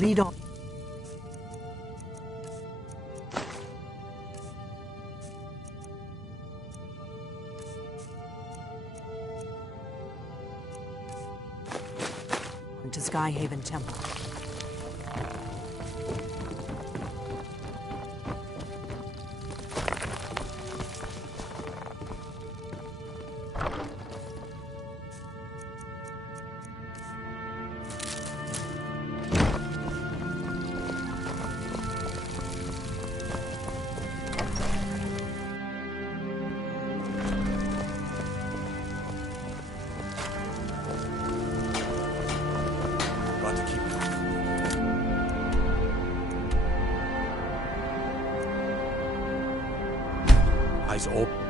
Lead on. To Skyhaven Temple. Eyes open.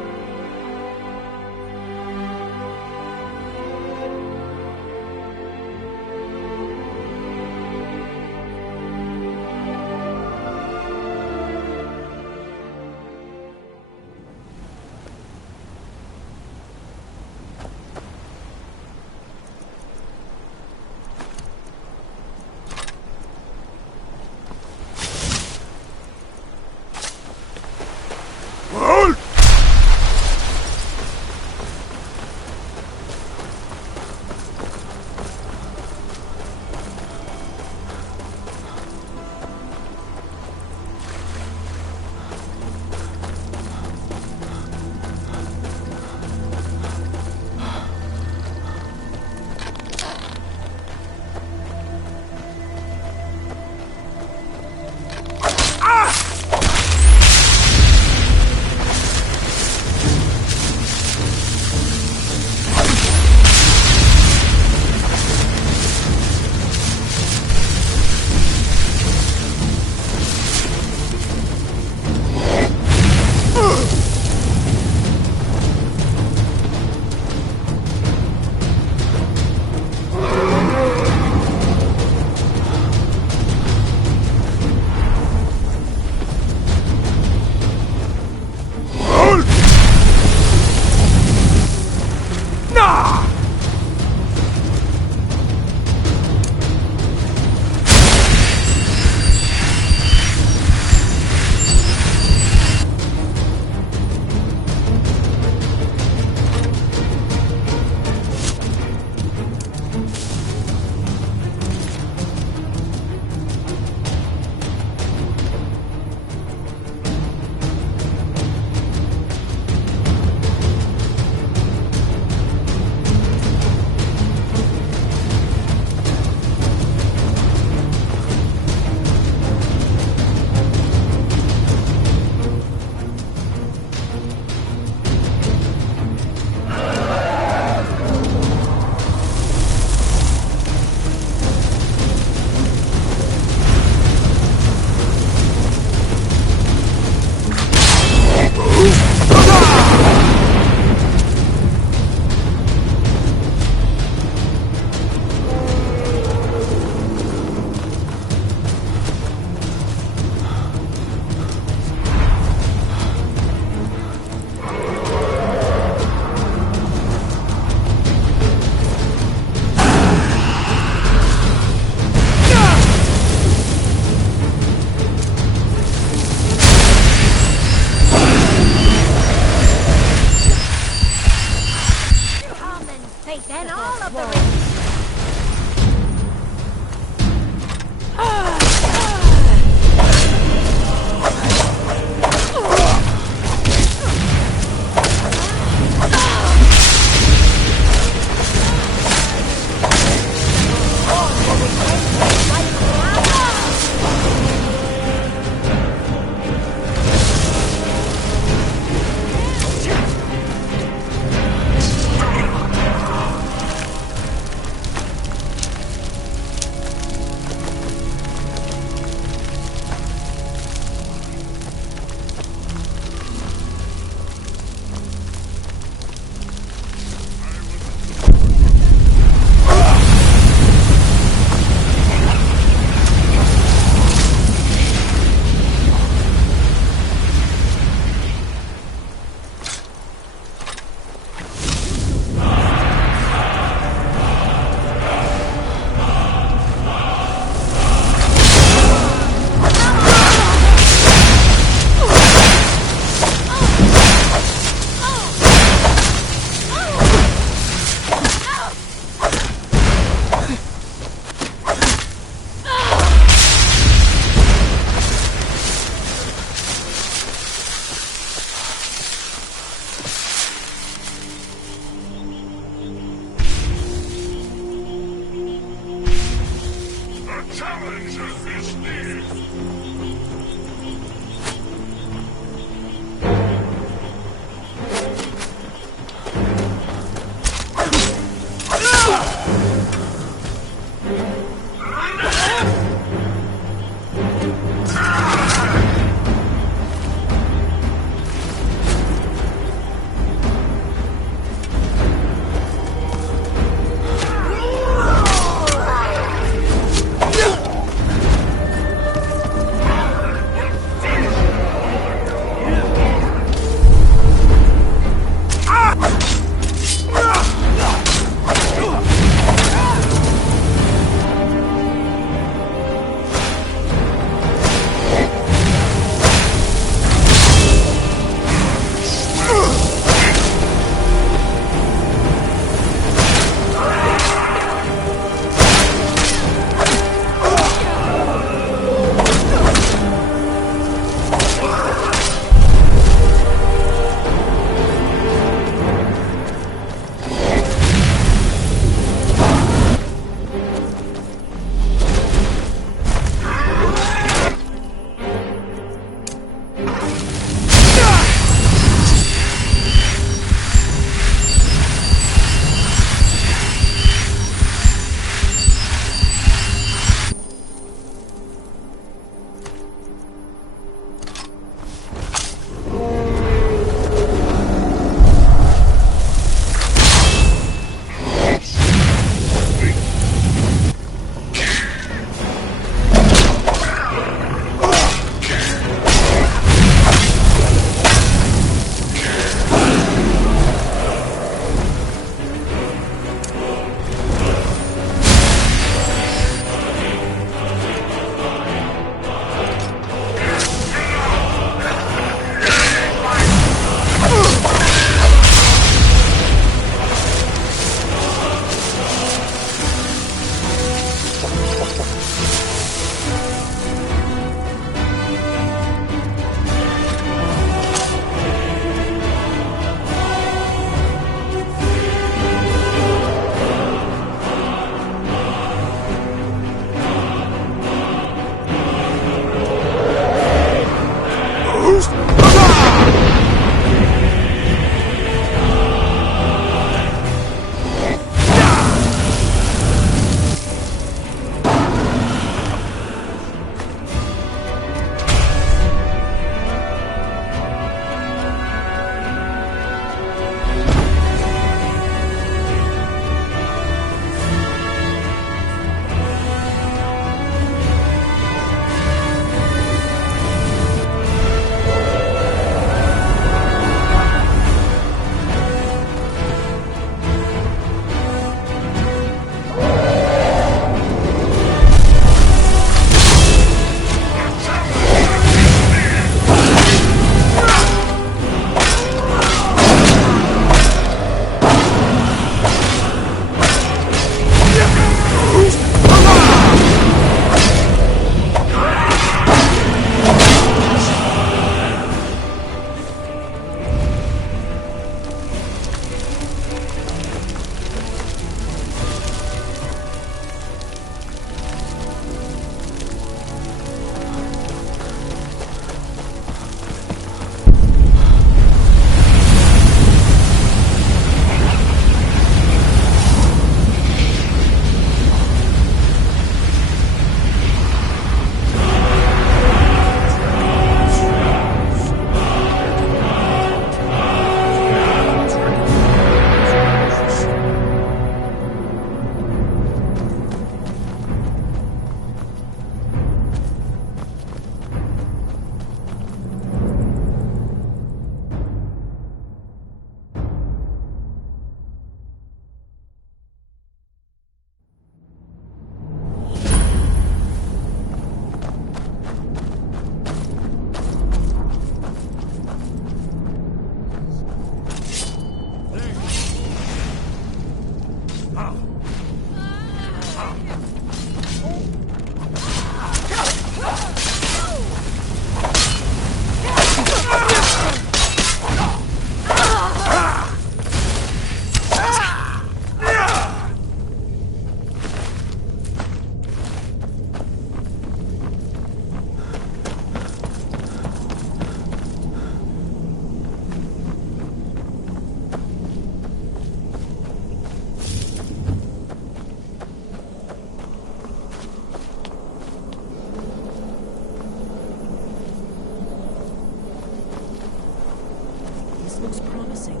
looks promising.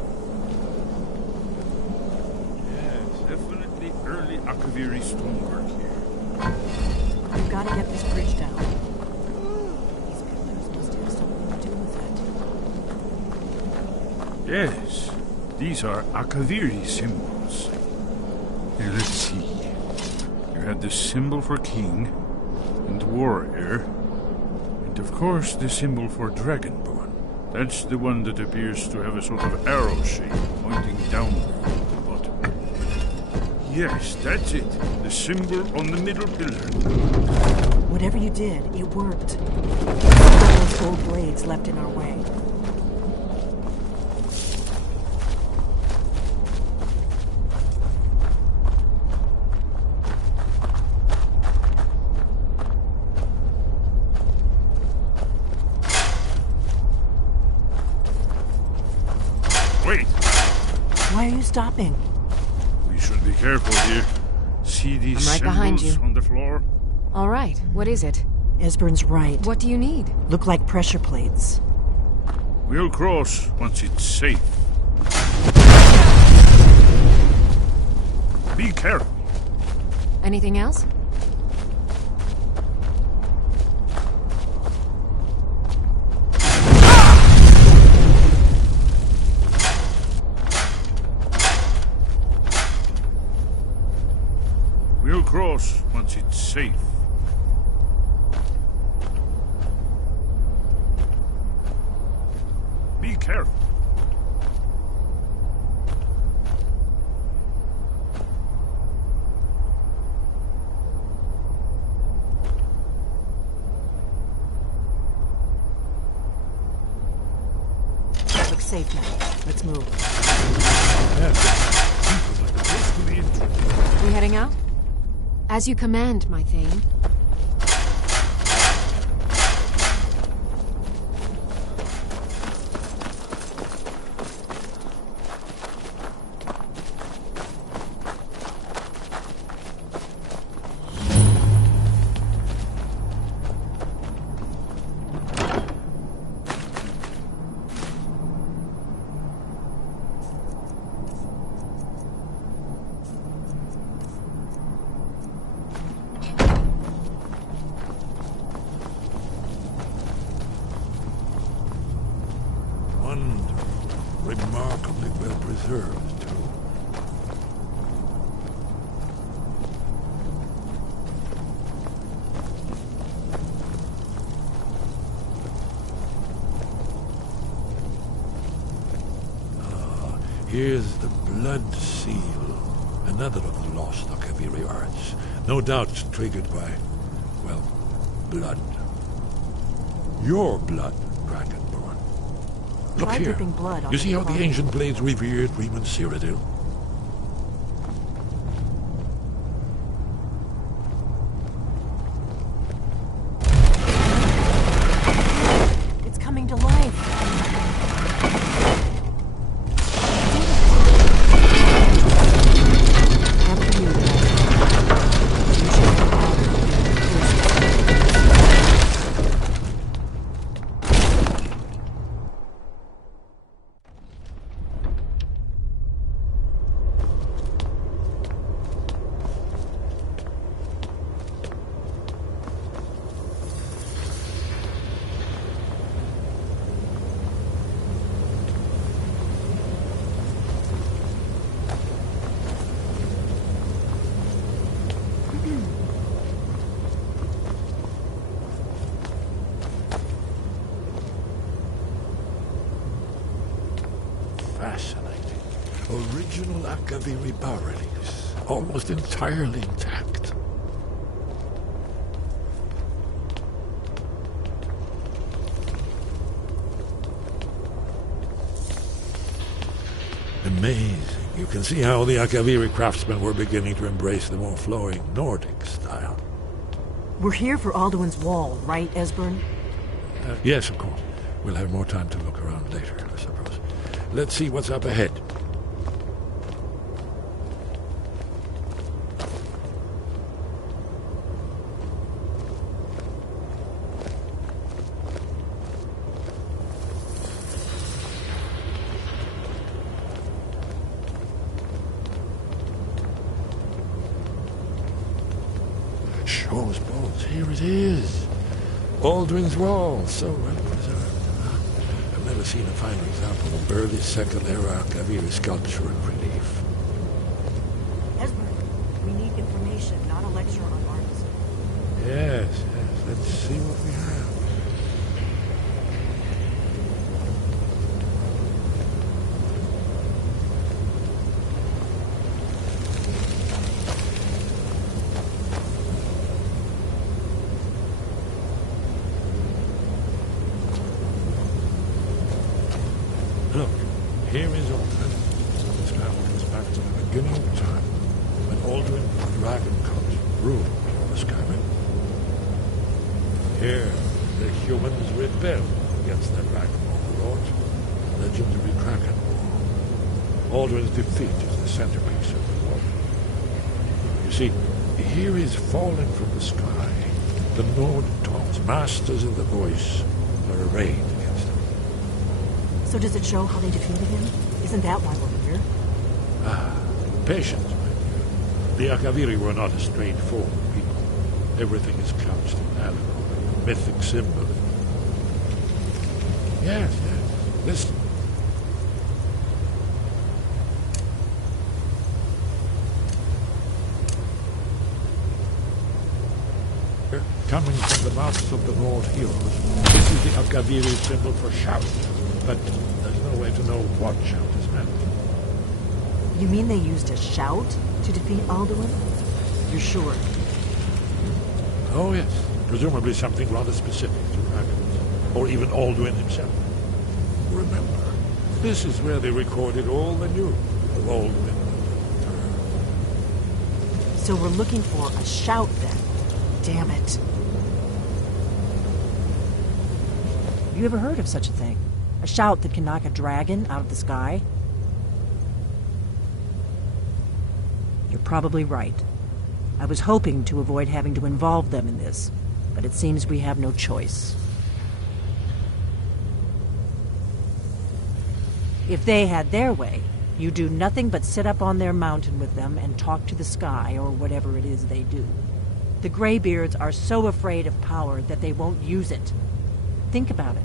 Yes, definitely early Akaviri stonework here. We've got to get this bridge down. These pillars must have something to do with it. Yes, these are Akaviri symbols. Here, let's see. You had the symbol for king and warrior, and of course the symbol for dragonborn. That's the one that appears to have a sort of arrow shape pointing downward at the bottom. Yes, that's it. The symbol on the middle pillar. Whatever you did, it worked. Those old blades left in our way. Wait! Why are you stopping? We should be careful here. See these I'm right behind symbols you. on the floor? All right, what is it? Esbern's right. What do you need? Look like pressure plates. We'll cross once it's safe. Be careful. Anything else? We'll cross once it's safe. Be careful. Looks safe now. Let's move. Yes. People are supposed to be in. We heading out? As you command, my thane. Remarkably well preserved, too. Ah, here's the blood seal, another of the lost Akaviri arts. No doubt triggered by, well, blood. Your blood, Dragonborn. Look Try here. dripping blood on You see the how the carpet. ancient blades revered Reman Cyrodiil? It's coming to life. After you, Dad. You should have Fascinating. Original Akaviri bas-reliefs, almost entirely intact. Amazing. You can see how the Akaviri craftsmen were beginning to embrace the more flowing Nordic style. We're here for Alduin's Wall, right, Esbern? Yes, of course. We'll have more time to look around later, I suppose. Let's see what's up ahead. symbols. Here it is. Aldrin's Wall, so well preserved. I've never seen a finer example of early Second Era Kaviri sculpture and relief. Esbern, we need information, not a lecture on art. Yes. Let's see what we have. Look, here is Aldrin. This now goes back to the beginning of time, when Aldrin the Dragon Cult ruled over Skyrim. Here, the humans rebelled against their dragon overlord, legendary Kraken War. Aldrin's defeat is the centerpiece of the war. You see, here is fallen from the sky. The Nord Tongs, masters of the voice, are arrayed against him. So does it show how they defeated him? Isn't that why we're here? Patience, my dear. The Akaviri were not a straightforward people. Everything is couched in allegory, mythic symbolism. Yes. Listen. Coming from the mouths of the Nord heroes, this is the Akaviri symbol for shout, but there's no way to know what shout is meant. You mean they used a shout to defeat Alduin? You're sure? Oh yes, presumably something rather specific to dragons, or even Alduin himself. Remember, this is where they recorded all the news of Alduin. So we're looking for a shout then. Damn it. You ever heard of such a thing? A shout that can knock a dragon out of the sky? You're probably right. I was hoping to avoid having to involve them in this, but it seems we have no choice. If they had their way, you do nothing but sit up on their mountain with them and talk to the sky or whatever it is they do. The Greybeards are so afraid of power that they won't use it. Think about it.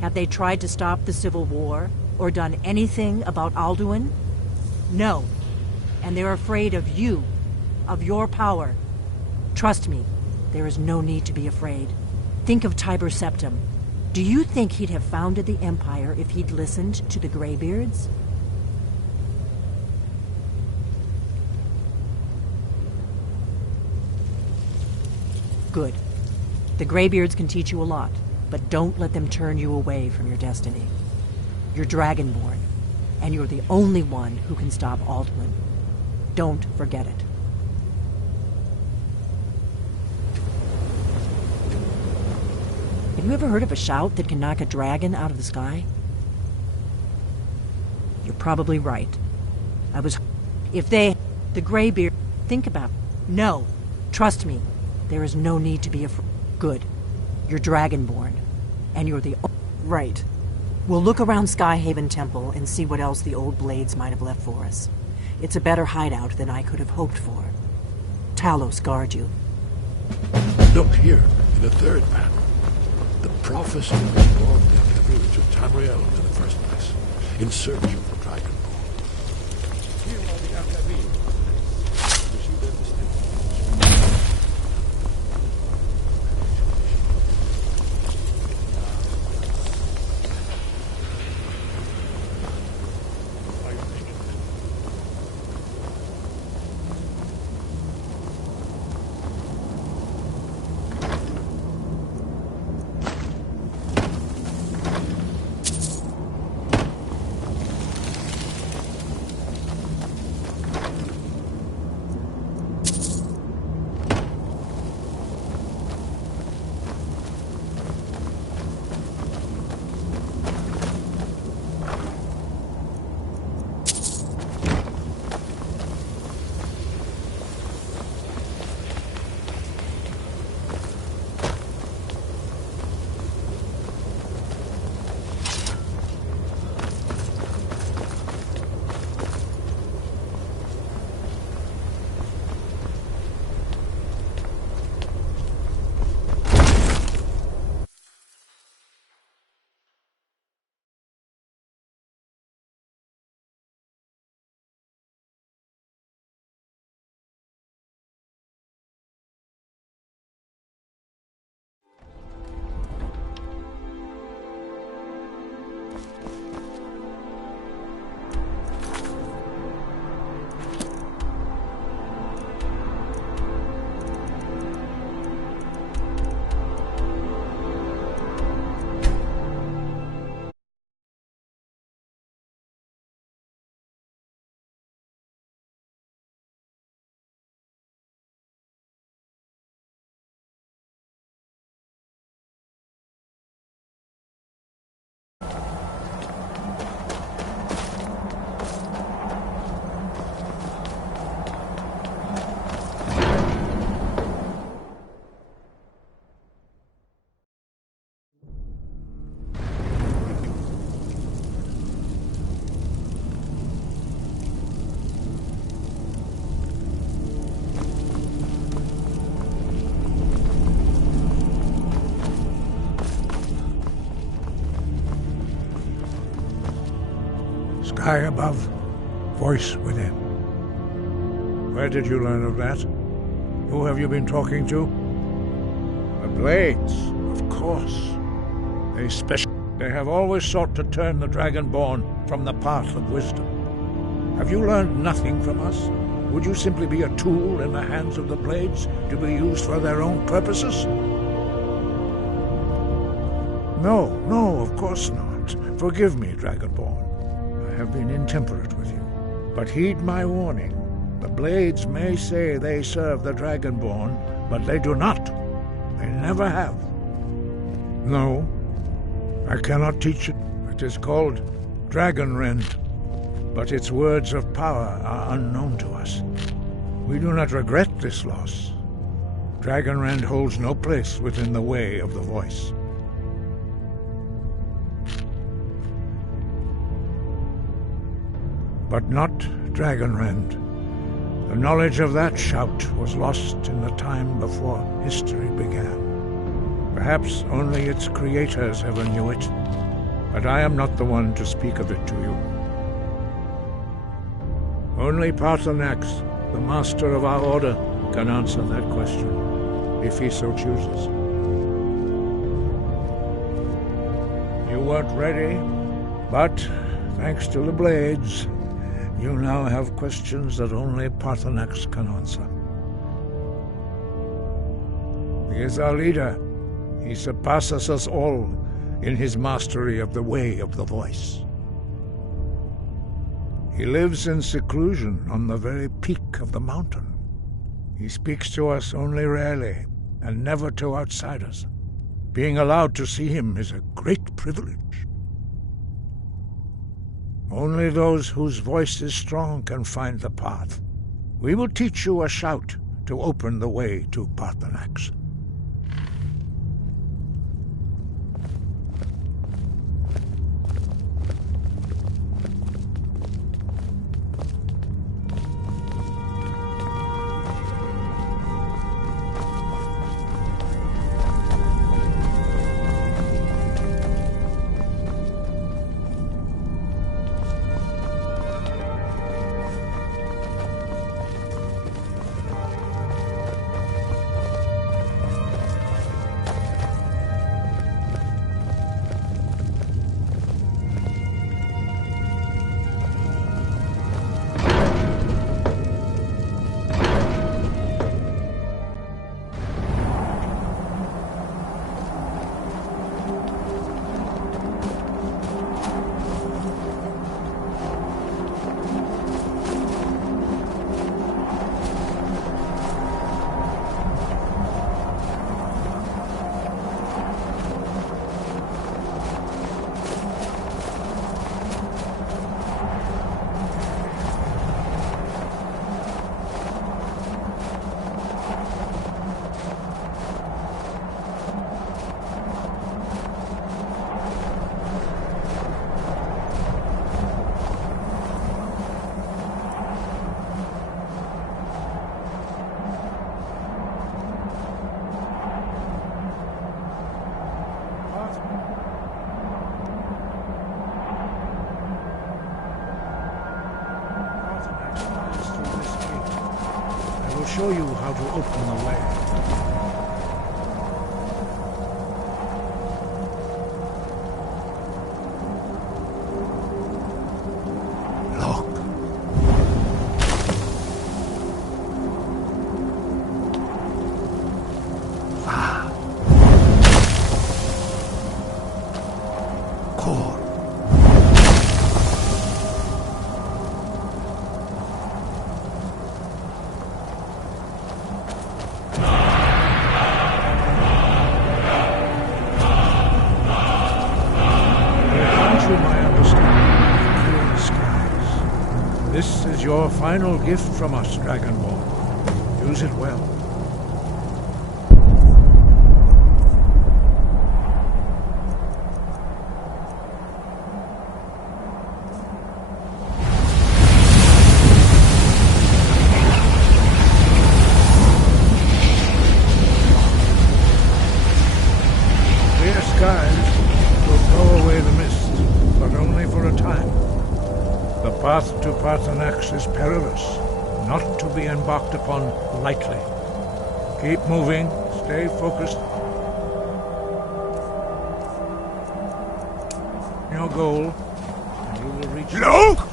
Have they tried to stop the Civil War or done anything about Alduin? No. And they're afraid of you, of your power. Trust me, there is no need to be afraid. Think of Tiber Septim. Do you think he'd have founded the Empire if he'd listened to the Greybeards? Good. The Greybeards can teach you a lot, but don't let them turn you away from your destiny. You're Dragonborn, and you're the only one who can stop Alduin. Don't forget it. Have you ever heard of a shout that can knock a dragon out of the sky? You're probably right. The Greybeard, think about it. No. Trust me. There is no need to be afraid. Good. You're Dragonborn, and you're the... Right. We'll look around Skyhaven Temple and see what else the old blades might have left for us. It's a better hideout than I could have hoped for. Talos guard you. Look here, in the third panel. The prophecy was born in Kaviri to Tamriel in the first place, in search of the Dragonborn. Here are the Akaviri. You see them distinct. Sky above, voice within. Where did you learn of that? Who have you been talking to? The Blades, of course. They have always sought to turn the Dragonborn from the path of wisdom. Have you learned nothing from us? Would you simply be a tool in the hands of the Blades to be used for their own purposes? No, of course not. Forgive me, Dragonborn. I have been intemperate with you. But heed my warning. The Blades may say they serve the Dragonborn, but they do not. They never have. No, I cannot teach it. It is called Dragonrend, but its words of power are unknown to us. We do not regret this loss. Dragonrend holds no place within the way of the voice. But not Dragonrend. The knowledge of that shout was lost in the time before history began. Perhaps only its creators ever knew it, but I am not the one to speak of it to you. Only Paarthurnax, the master of our order, can answer that question, if he so chooses. You weren't ready, but thanks to the Blades, you now have questions that only Paarthurnax can answer. He is our leader. He surpasses us all in his mastery of the way of the voice. He lives in seclusion on the very peak of the mountain. He speaks to us only rarely, and never to outsiders. Being allowed to see him is a great privilege. Only those whose voice is strong can find the path. We will teach you a shout to open the way to Paarthurnax. Show you how to open the way. This is your final gift from us, Dragonborn. Use it well. Clear skies will blow away the mist, but only for a time. The path to Parthenax is perilous, not to be embarked upon lightly. Keep moving, stay focused. Your goal, and you will reach... Look!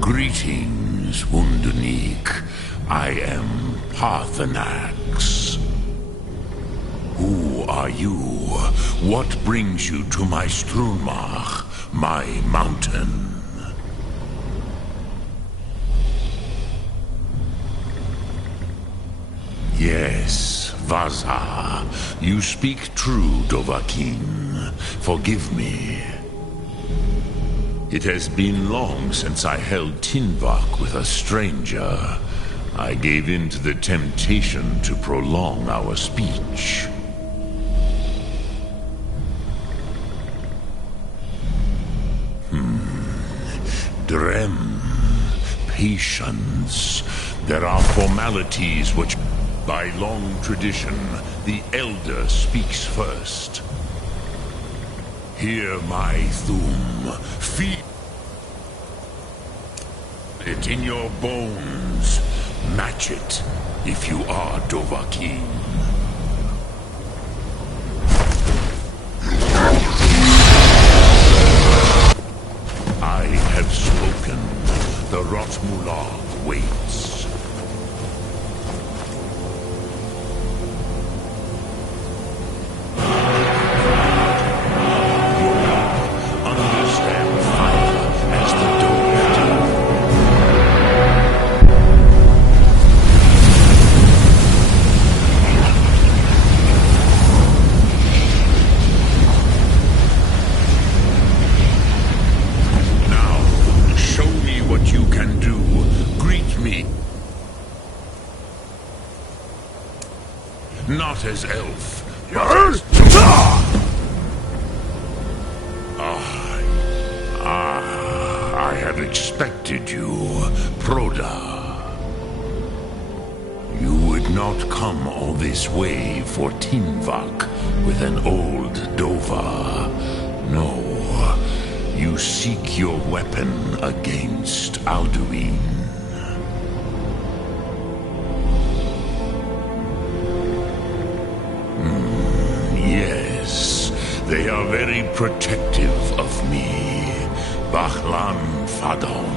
Greetings, Wunderneek. I am Parthenax. Who are you? What brings you to my Strunmach, my mountain? Yes, Vaza. You speak true, Dovahkiin. Forgive me. It has been long since I held Tinvak with a stranger. I gave in to the temptation to prolong our speech. Drem. Patience. There are formalities which, by long tradition, the Elder speaks first. Hear my Thum. Feel it in your bones. Match it if you are Dovahkiin. I have spoken. The Rotmulag waits. Understand fire as the Dove do. Now, show me what you can do. Greet me. Not as elf, but as I had expected you, Proda. You would not come all this way for Tinvak with an old Dova. No, you seek your weapon against Alduin. Yes, they are very protective of me. Bahlan Fadon.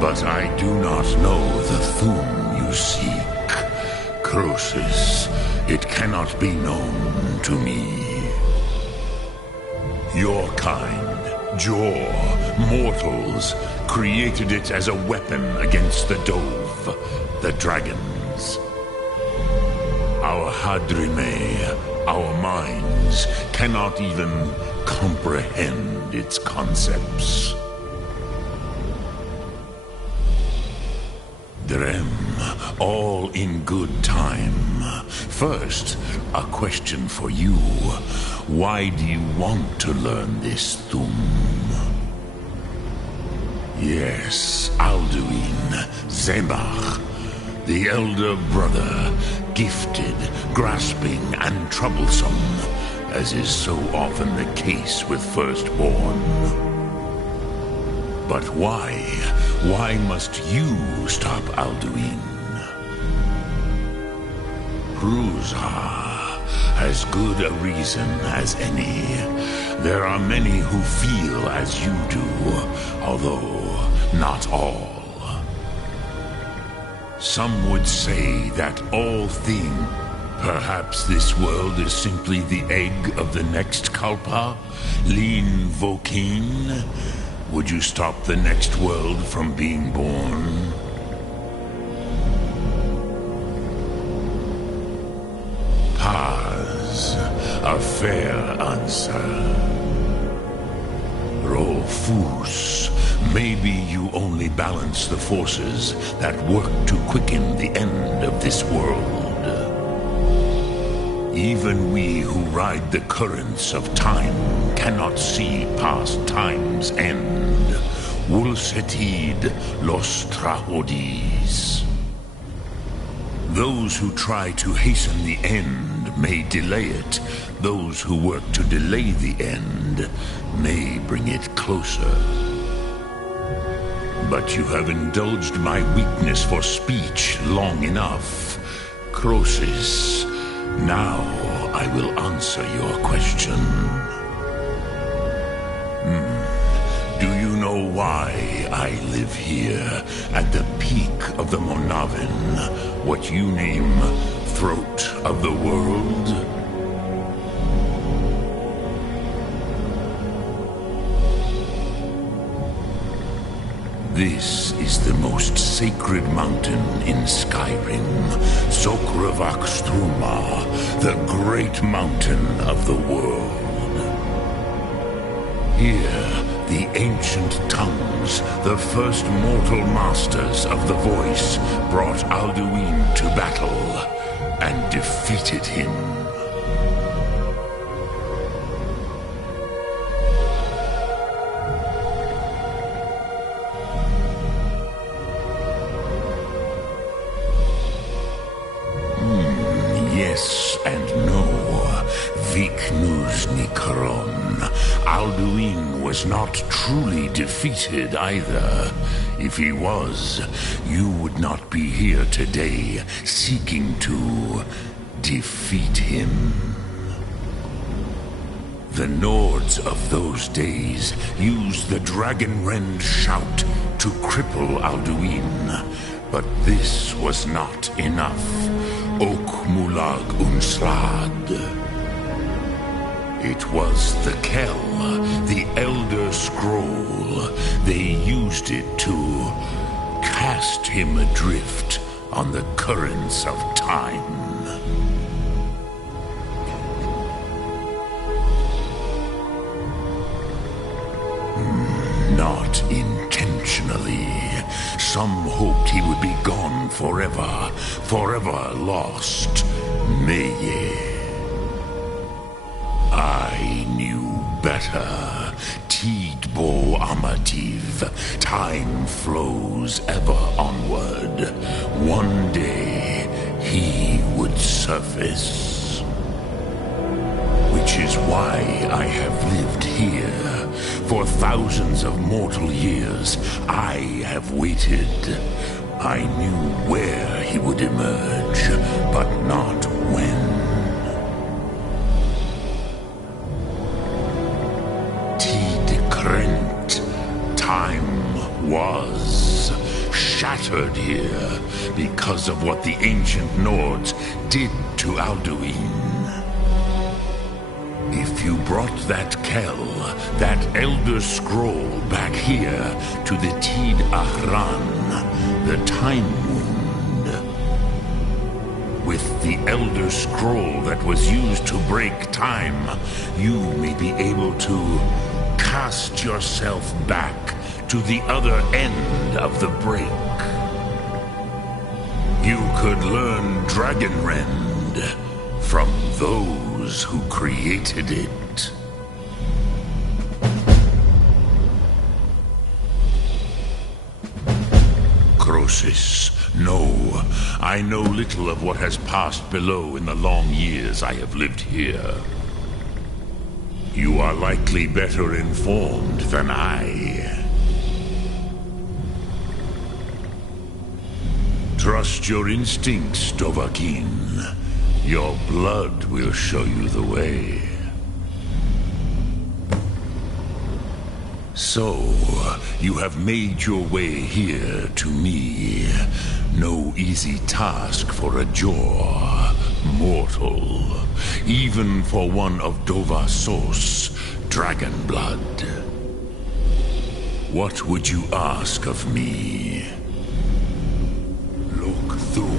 But I do not know the Thum you seek. Croesus, it cannot be known to me. Your kind, Jor, mortals, created it as a weapon against the Dove, the dragons. Our Hadrime, our minds, cannot even comprehend its concepts. Drem, all in good time. First, a question for you. Why do you want to learn this Thum? Yes, Alduin, Zebach, the elder brother, gifted, grasping, and troublesome, as is so often the case with firstborn. But why? Why must you stop Alduin? Ruza, as good a reason as any. There are many who feel as you do, although not all. Some would say that all things. Perhaps this world is simply the egg of the next Kalpa? Lean Vokeen? Would you stop the next world from being born? Paz, a fair answer. Rolfus, maybe you only balance the forces that work to quicken the end of this world. Even we who ride the currents of time cannot see past time's end. Wulsetid los Trahodis. Those who try to hasten the end may delay it. Those who work to delay the end may bring it closer. But you have indulged my weakness for speech long enough. Croesus, now I will answer your question. Do you know why I live here at the peak of the Monavin, what you name throat of the world? This is the most sacred mountain in Skyrim, Sokravakstruma, the great mountain of the world. Here, the ancient tongues, the first mortal masters of the voice, brought Alduin to battle and defeated him. Yes and no. Viknusnikaron. Alduin was not truly defeated either. If he was, you would not be here today seeking to defeat him. The Nords of those days used the Dragonrend shout to cripple Alduin, but this was not enough. Okmulag Unslad. It was the Kell, the Elder Scroll. They used it to cast him adrift on the currents of time. Not intentionally. Some hoped he would be gone forever, forever lost. Meye. I knew better. Tidbo Amativ. Time flows ever onward. One day, he would surface. Which is why I have lived here. For thousands of mortal years, I have waited. I knew where he would emerge, but not when. Tidkrent. Time was shattered here because of what the ancient Nords did to Alduin. If you brought that Kell, that Elder Scroll back here to the Tid Ahran, the Time Wound, with the Elder Scroll that was used to break time, you may be able to cast yourself back to the other end of the break. You could learn Dragonrend from those who created it. Croesus, no. I know little of what has passed below in the long years I have lived here. You are likely better informed than I. Trust your instincts, Dovahkiin. Your blood will show you the way. So, you have made your way here to me. No easy task for a Jor, mortal. Even for one of Dovasos, dragon blood. What would you ask of me? Look through.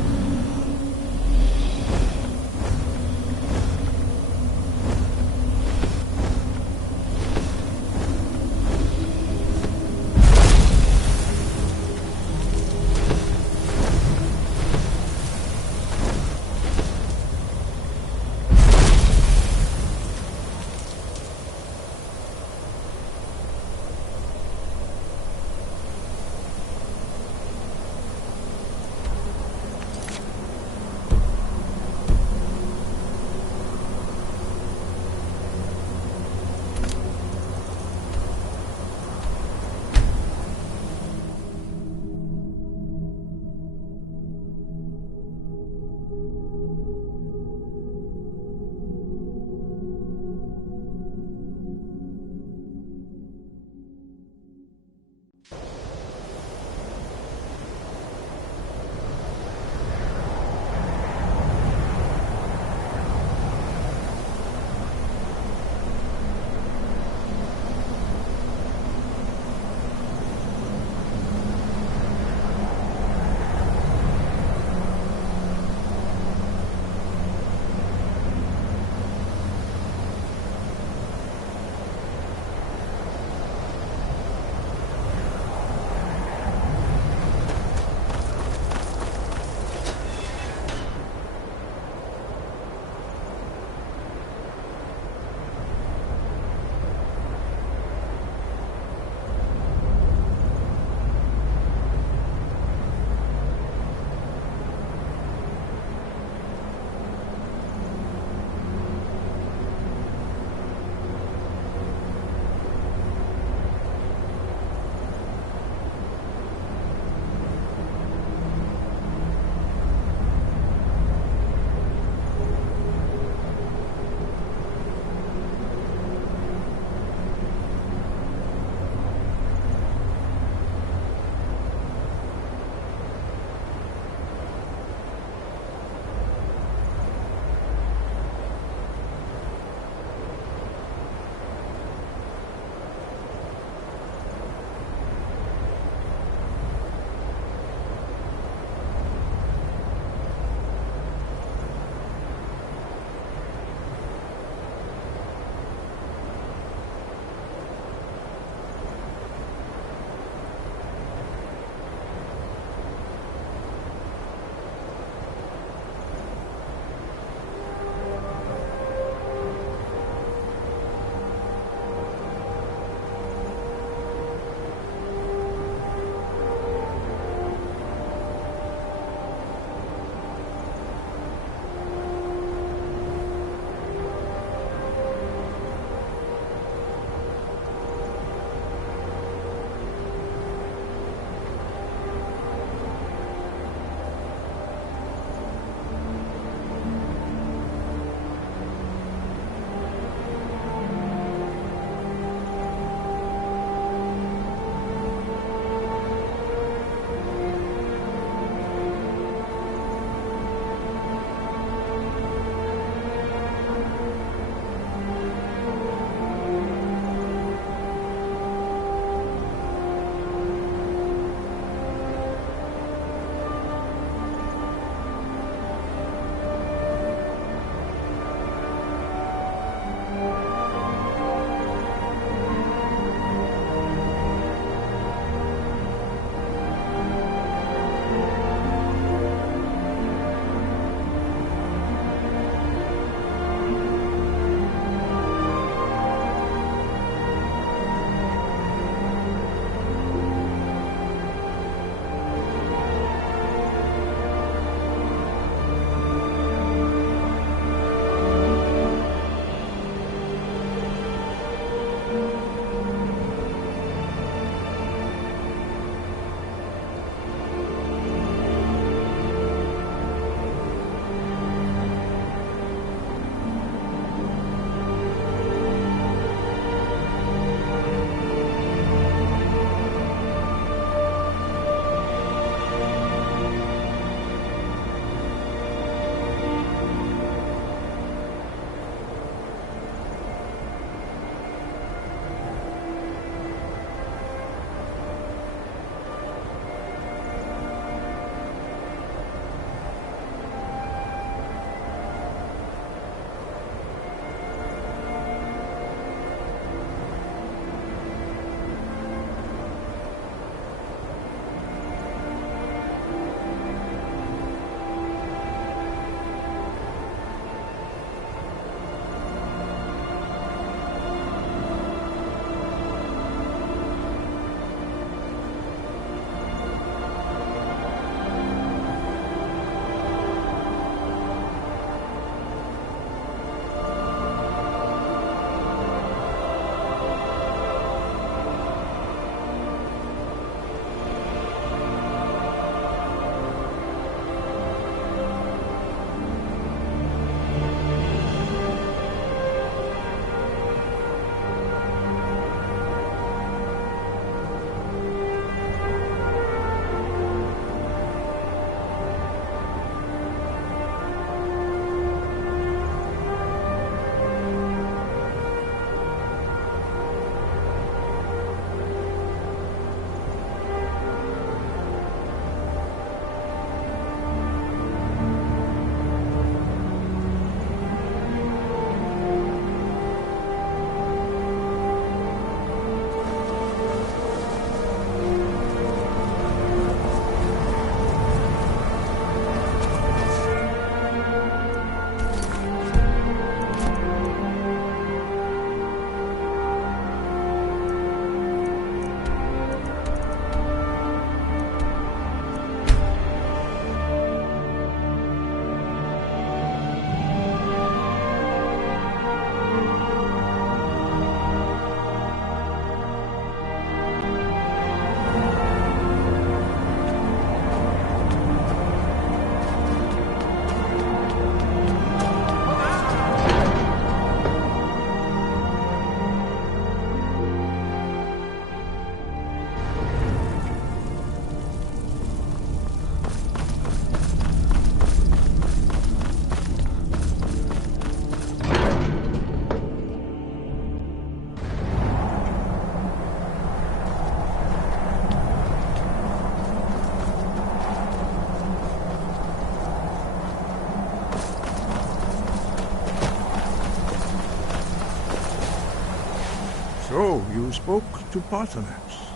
you spoke to Parthenax.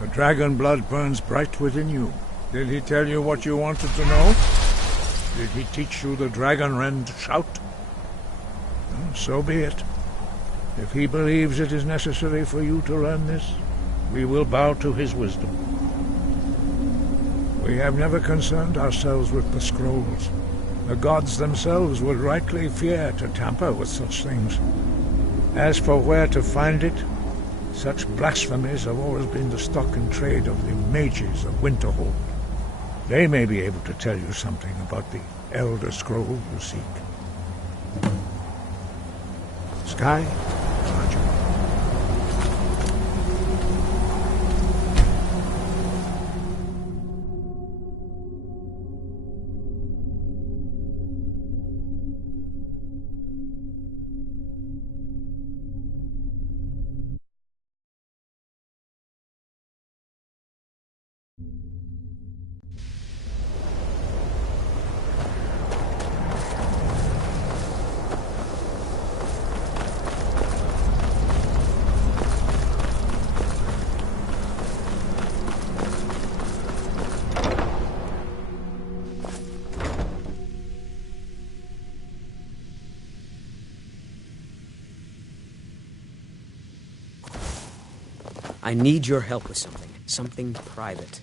The dragon blood burns bright within you. Did he tell you what you wanted to know? Did he teach you the dragon rend shout? Well, so be it. If he believes it is necessary for you to learn this, we will bow to his wisdom. We have never concerned ourselves with the scrolls. The gods themselves would rightly fear to tamper with such things. As for where to find it, such blasphemies have always been the stock and trade of the mages of Winterhold. They may be able to tell you something about the Elder Scroll you seek. Sky, Roger. I need your help with something. Something private.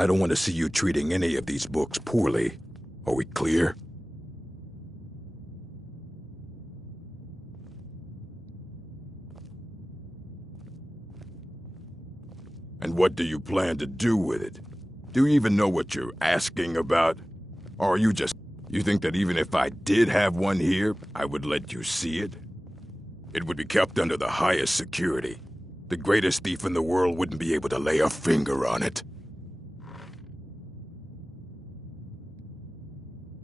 I don't want to see you treating any of these books poorly. Are we clear? And what do you plan to do with it? Do you even know what you're asking about? Or are you just... You think that even if I did have one here, I would let you see it? It would be kept under the highest security. The greatest thief in the world wouldn't be able to lay a finger on it.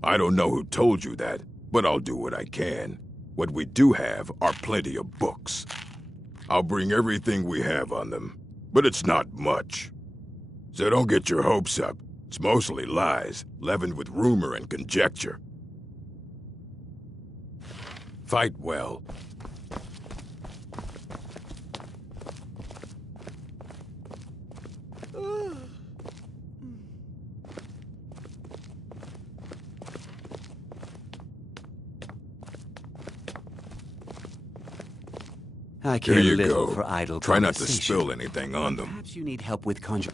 I don't know who told you that, but I'll do what I can. What we do have are plenty of books. I'll bring everything we have on them, but it's not much. So don't get your hopes up. It's mostly lies, leavened with rumor and conjecture. Fight well. I care Here you little go. for idle Try not to conversation. spill anything on them. Perhaps you need help with conjure.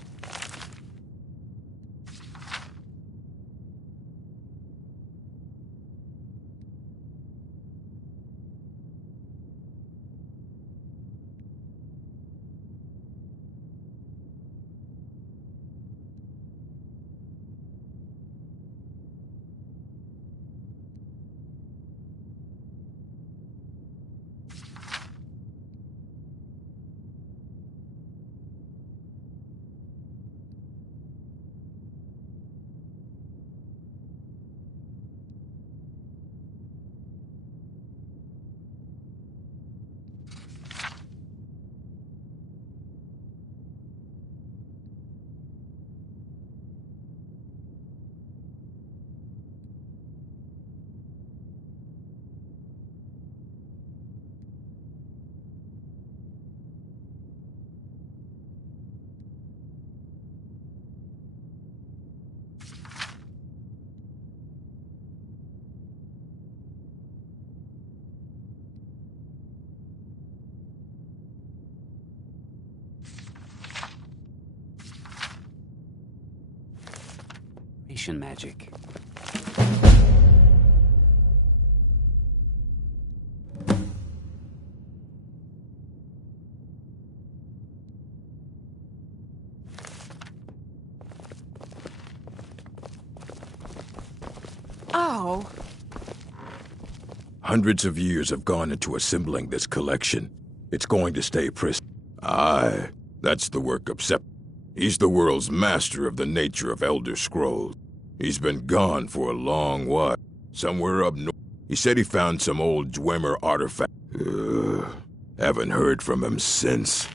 Magic. Hundreds of years have gone into assembling this collection. It's going to stay pristine. Aye, that's the work of Sept. He's the world's master of the nature of Elder Scrolls. He's been gone for a long while. Somewhere up north. He said he found some old Dwemer artifact. Haven't heard from him since.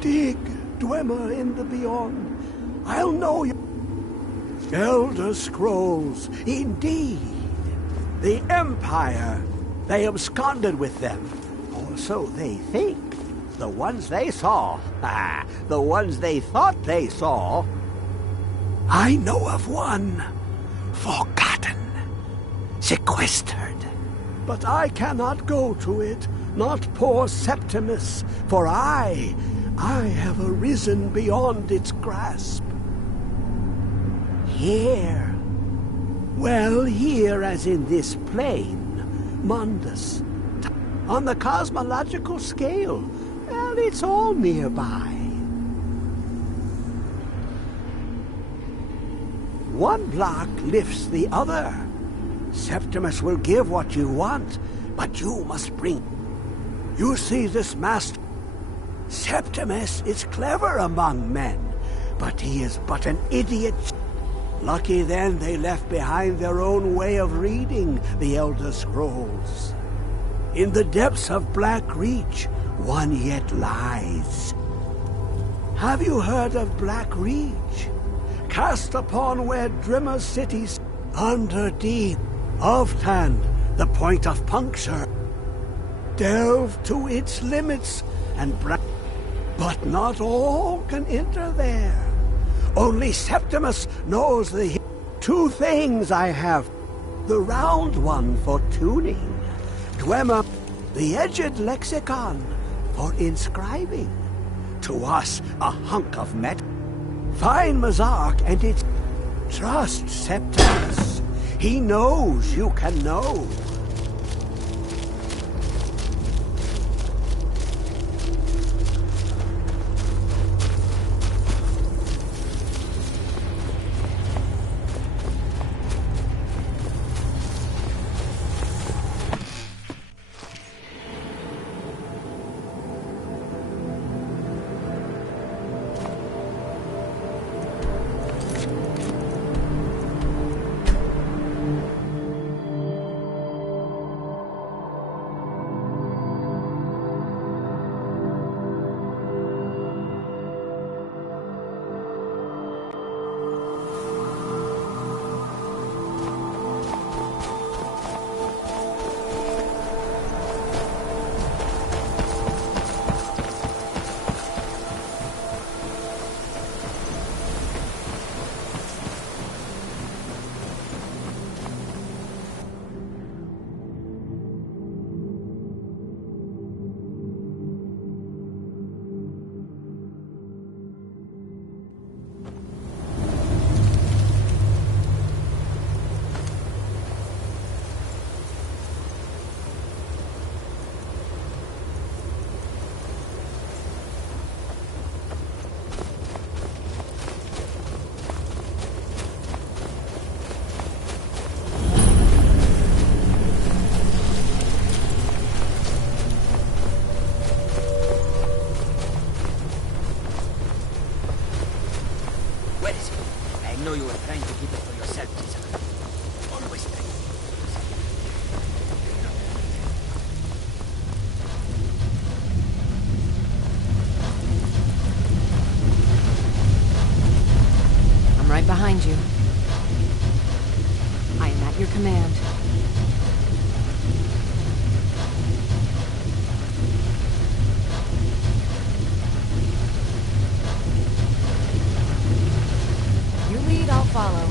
Dig, Dwemer in the beyond. I'll know you. Elder Scrolls, indeed. The Empire. They absconded with them. Or so they think. The ones they saw. The ones they thought they saw. I know of one. Forgotten. Sequestered. But I cannot go to it. Not poor Septimus. For I have arisen beyond its grasp. Here. Well, here as in this plane, Mundus. On the cosmological scale, well, it's all nearby. One block lifts the other. Septimus will give what you want, but you must bring. You see this master Septimus is clever among men, but he is but an idiot. Lucky then they left behind their own way of reading the Elder Scrolls. In the depths of Black Reach, one yet lies. Have you heard of Black Reach? Cast upon where Drimmer cities, under deep, Ofthand, the point of puncture. Delve to its limits, and but not all can enter there. Only Septimus knows the two things I have. The round one for tuning, Dwemer, the edged lexicon for inscribing. To us, a hunk of metal. Find Mazark and its... Trust Septimus. He knows you can know. Right behind you. I am at your command. You lead, I'll follow.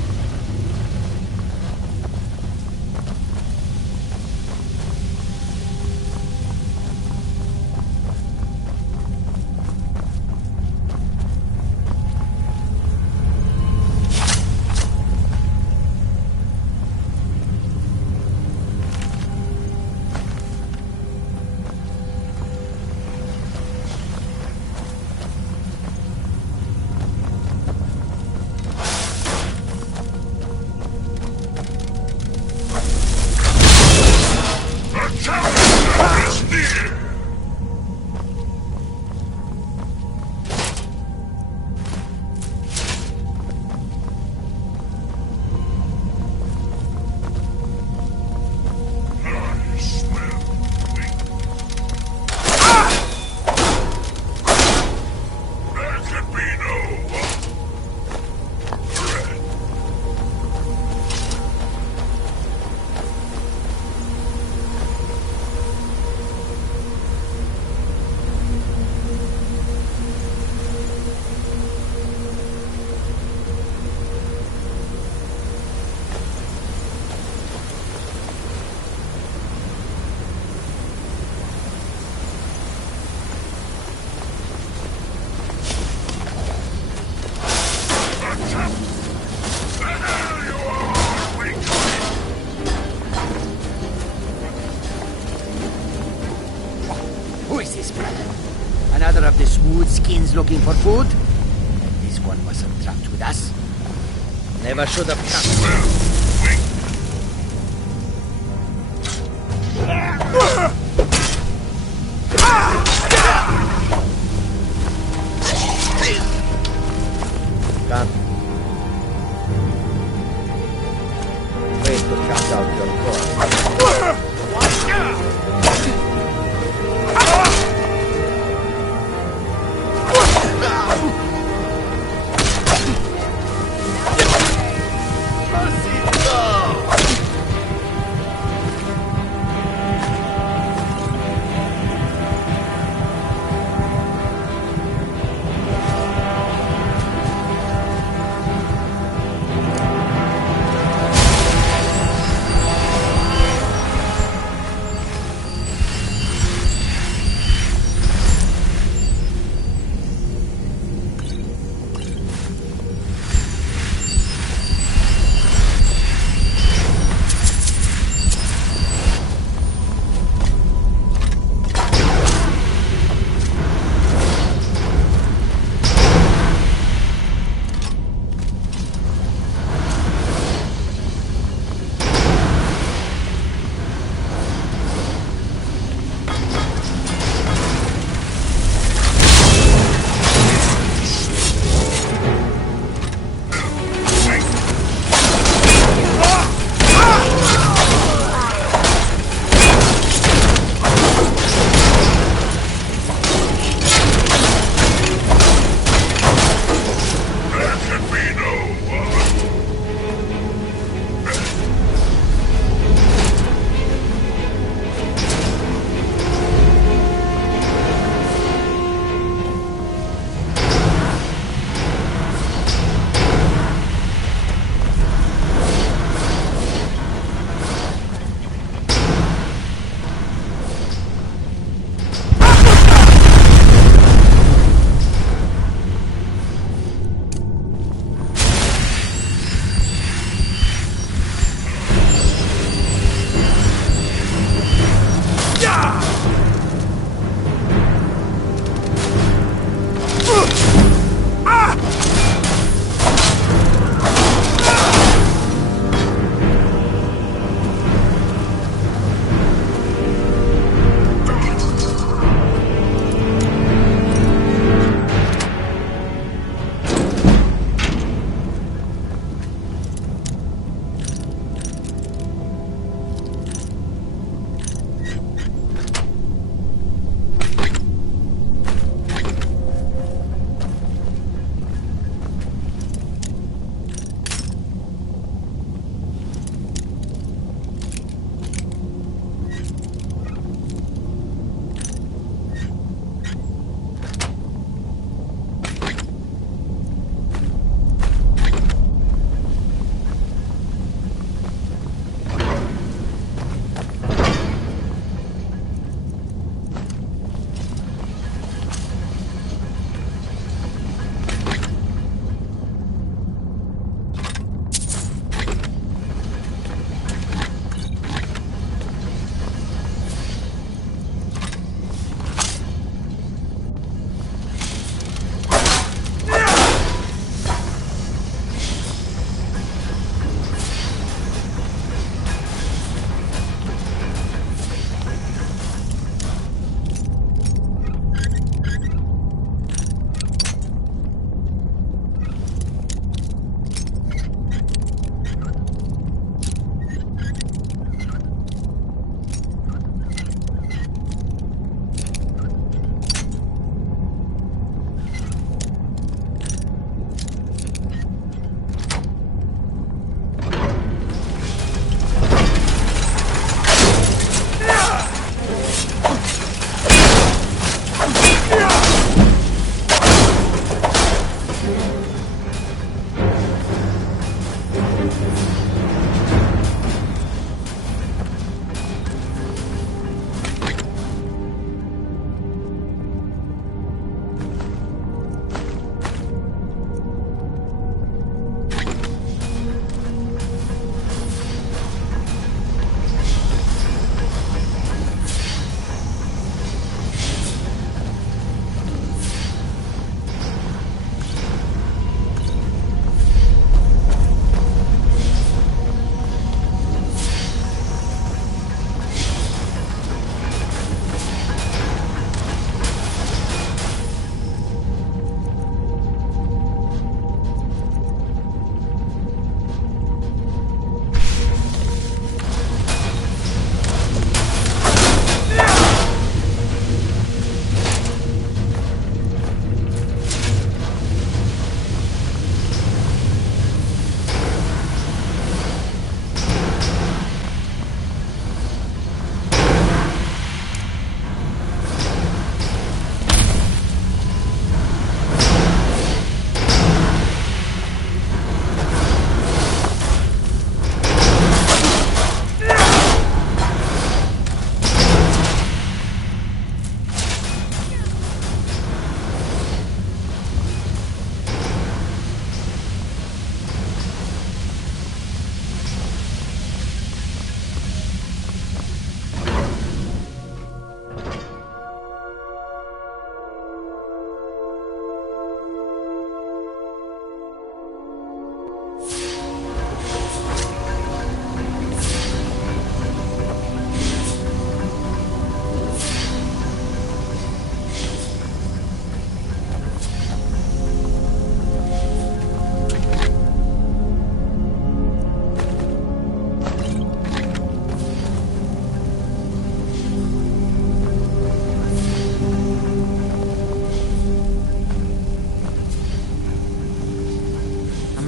Another of the smooth skins looking for food? This one wasn't trapped with us. Never should have come.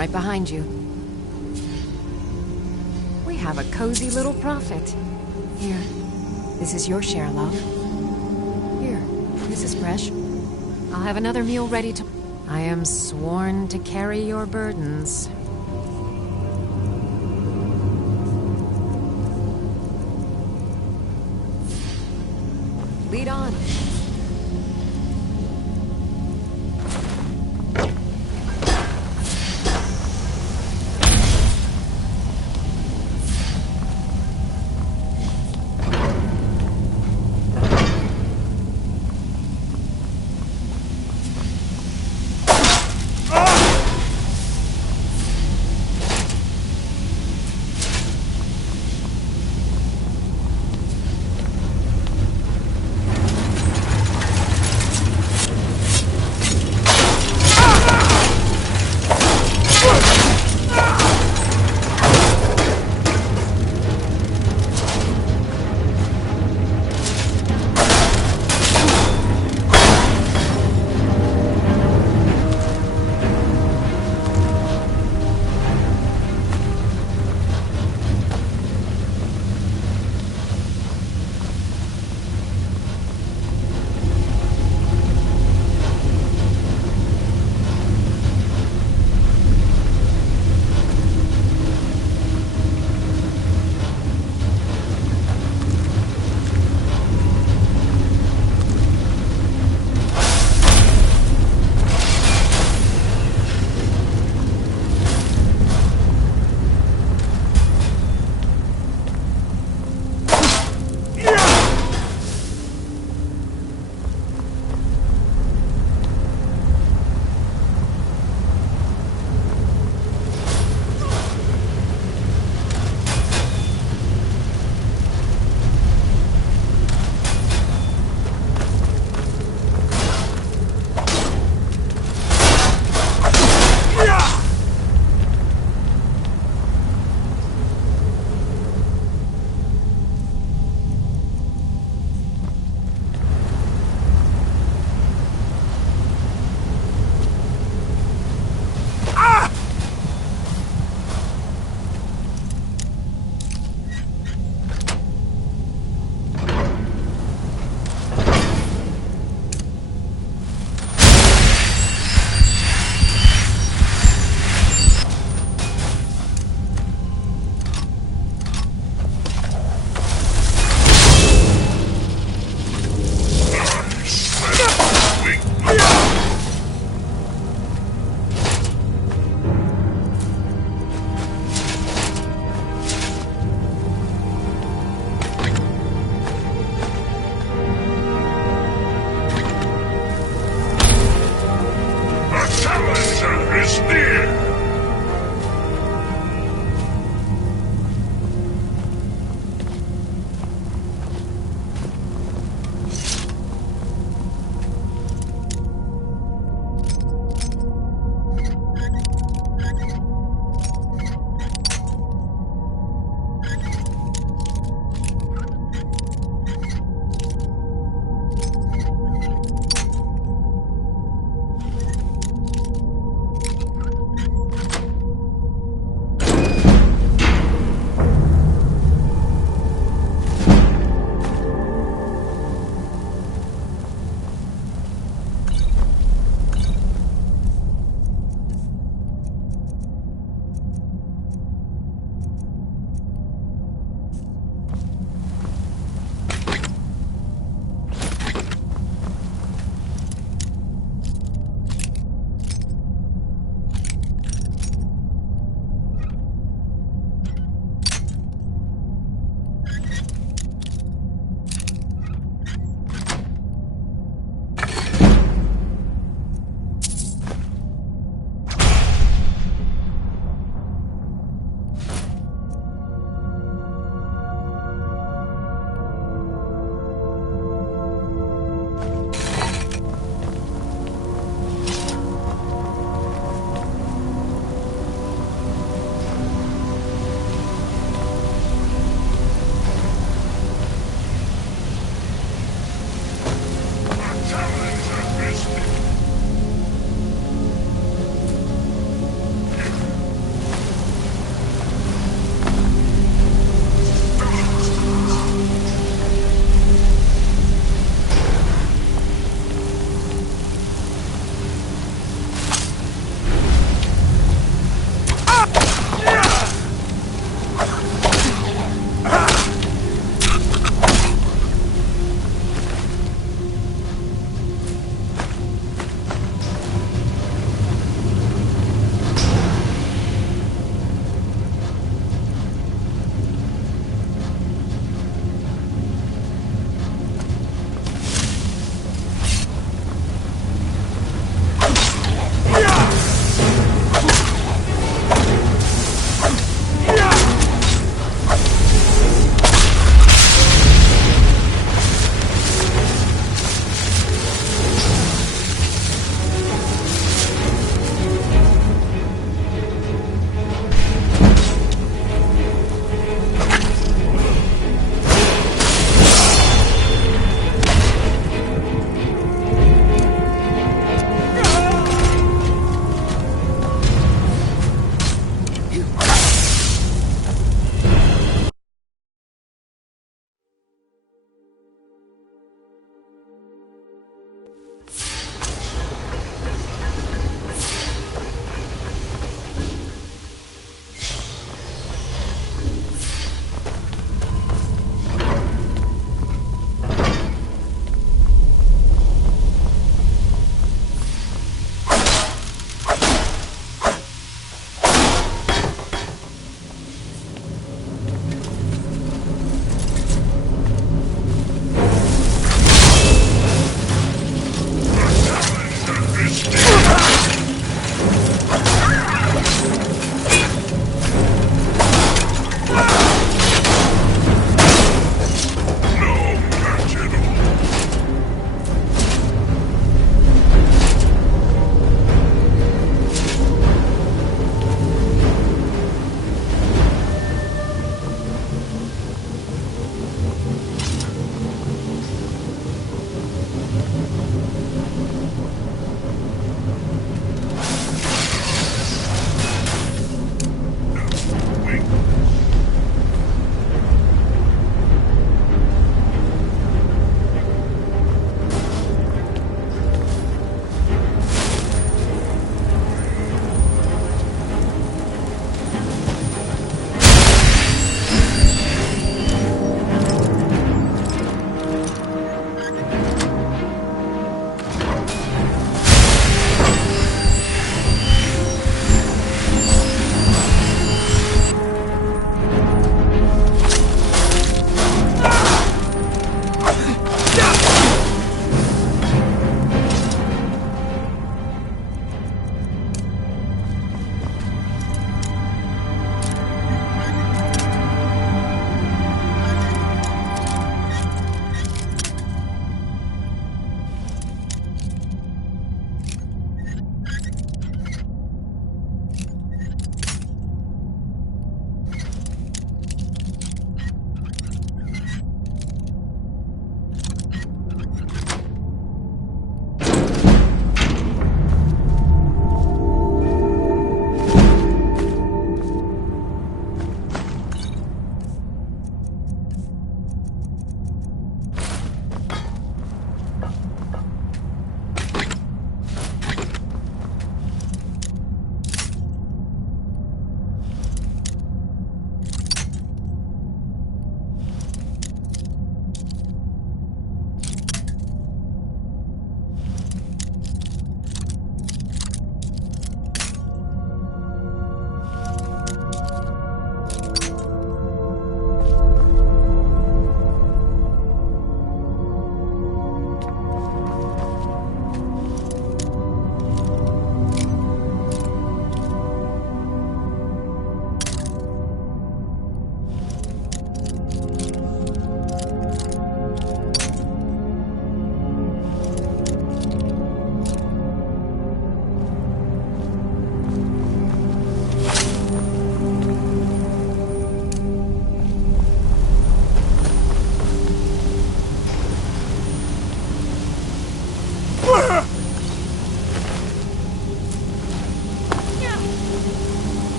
right behind you. We have a cozy little prophet. Here, this is your share, love. Here, this is fresh. I'll have another meal ready to... I am sworn to carry your burdens. Lead on.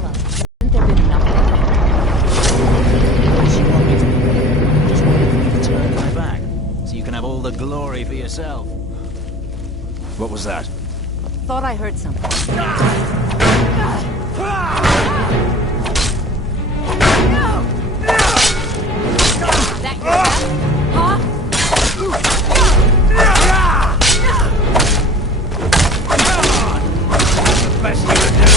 Valhalla. Hasn't there been nothing? So you want me to... Just waiting for you to turn my back, so you can have all the glory for yourself. What was that? Thought I heard something. That your death? Huh? Best you can do.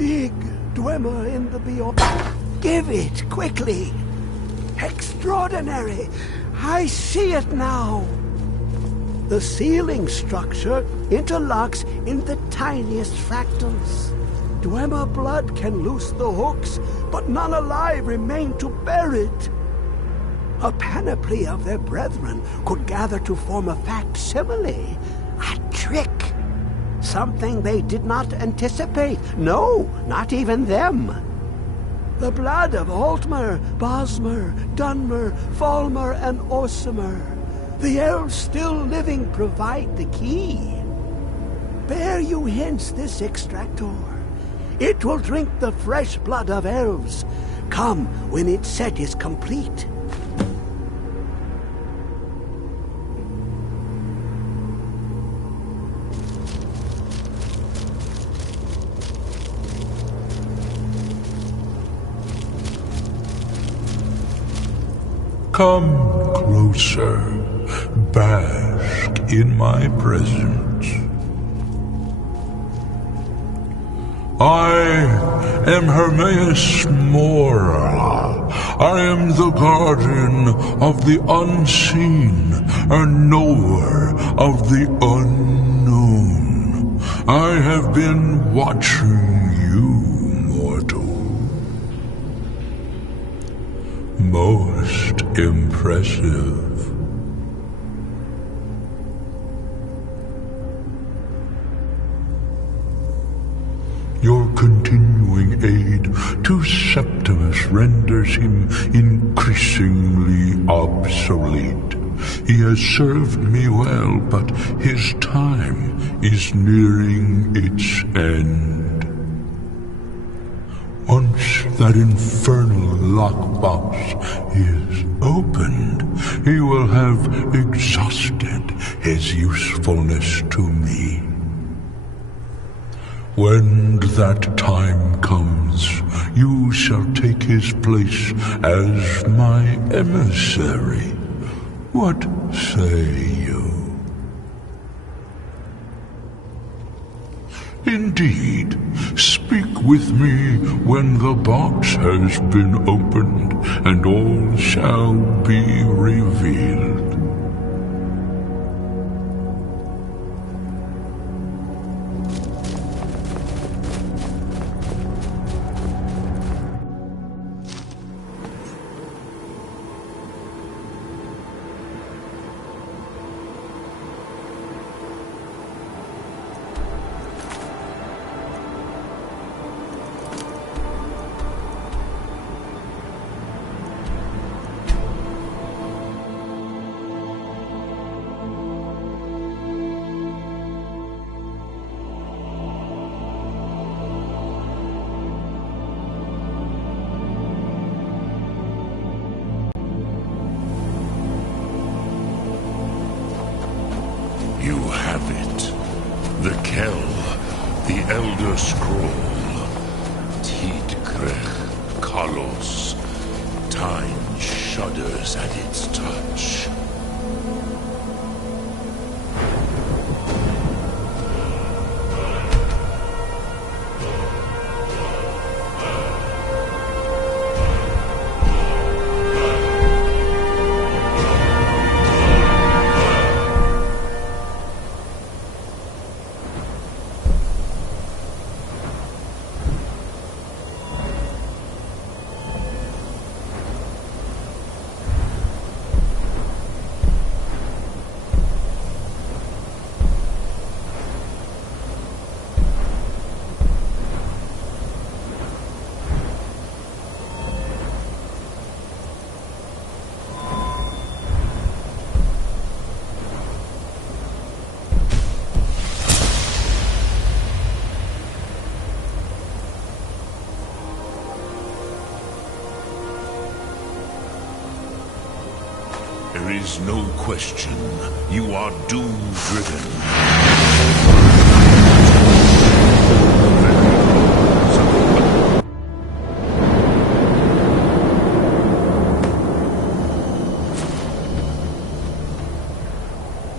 dig, Dwemer in the beyond. Give it, quickly! Extraordinary! I see it now! The ceiling structure interlocks in the tiniest fractals. Dwemer blood can loose the hooks, but none alive remain to bear it. A panoply of their brethren could gather to form a facsimile, a trick. Something they did not anticipate. No, not even them. The blood of Altmer, Bosmer, Dunmer, Falmer, and Orsimer. The elves still living provide the key. Bear you hence this extractor. It will drink the fresh blood of elves. Come when its set is complete. Come closer, bask in my presence. I am Hermaeus Mora. I am the guardian of the unseen and knower of the unknown. I have been watching you, mortal. Most impressive. Your continuing aid to Septimus renders him increasingly obsolete. He has served me well, but his time is nearing its end. Once that infernal lockbox is opened, he will have exhausted his usefulness to me. When that time comes, you shall take his place as my emissary. What say you? Indeed, speak with me when the box has been opened, and all shall be revealed. You have it. The Kell, the Elder Scroll. Tidgrech Kalos. Time shudders at its touch. There is no question. You are doom-driven.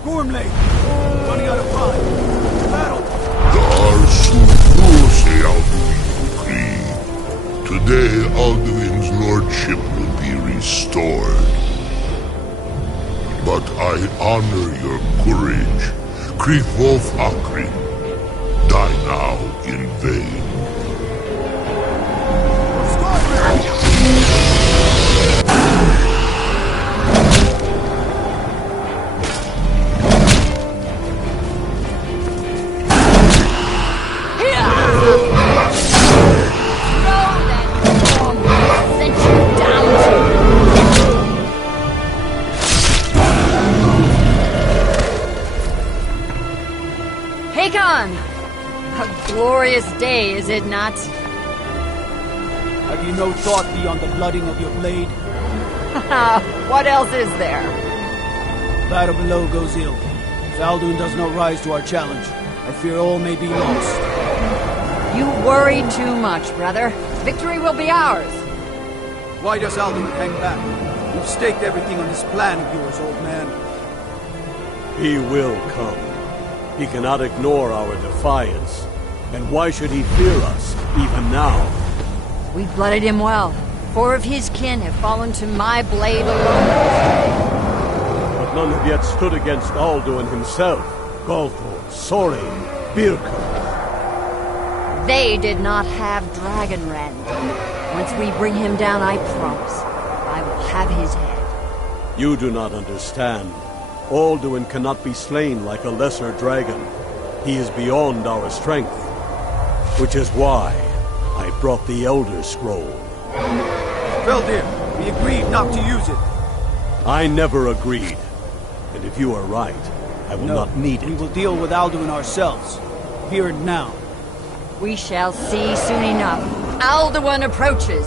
Gormley! Running out of time! Battle! Dar su cruce al ship will be restored. But I honor your courage. Krithwolf Akri, die now in vain. Glorious day, is it not? Have you no thought beyond the blooding of your blade? What else is there? Battle below goes ill. If Alduin does not rise to our challenge, I fear all may be lost. You worry too much, brother. Victory will be ours. Why does Alduin hang back? You've staked everything on this plan of yours, old man. He will come. He cannot ignore our defiance. And why should he fear us, even now? We blooded him well. 4 of his kin have fallen to my blade alone. But none have yet stood against Alduin himself. Galthor, Sorin, Birka. They did not have Dragonrend. Once we bring him down, I promise, I will have his head. You do not understand. Alduin cannot be slain like a lesser dragon. He is beyond our strength. Which is why I brought the Elder Scroll. Feldir, we agreed not to use it. I never agreed. And if you are right, I will not need it. We will deal with Alduin ourselves. Here and now. We shall see soon enough. Alduin approaches.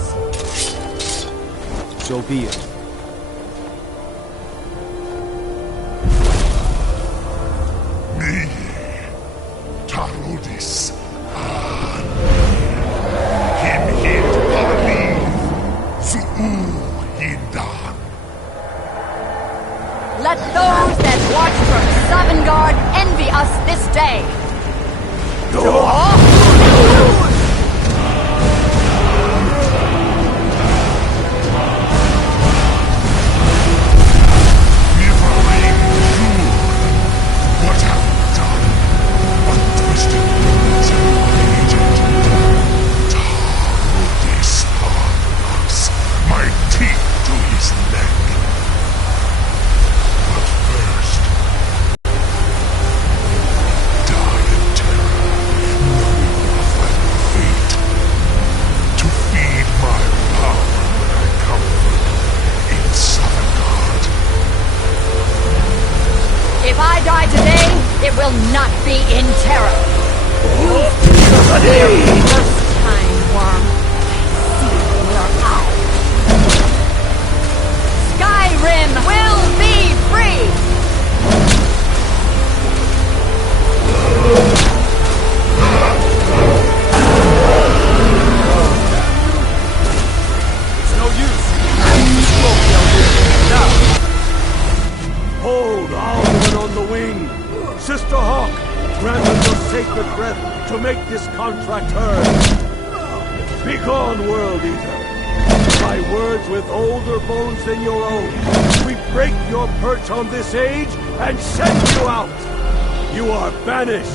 So be it. Me, Tarodis. Let those that watch from Sovngarde envy us this day. What have we done? Untwisted words and aged. Tarodis Arnox, my teeth to his neck. If I die today, it will not be in terror. First time, worm. See your eyes. Skyrim will be free! It's no use. Smoke, now. Hold Alduin on the wing. Sister Hawk, grant us your sacred breath to make this contract heard. Begone, World Eater. By words with older bones than your own, we break your perch on this age and send you out. You are banished.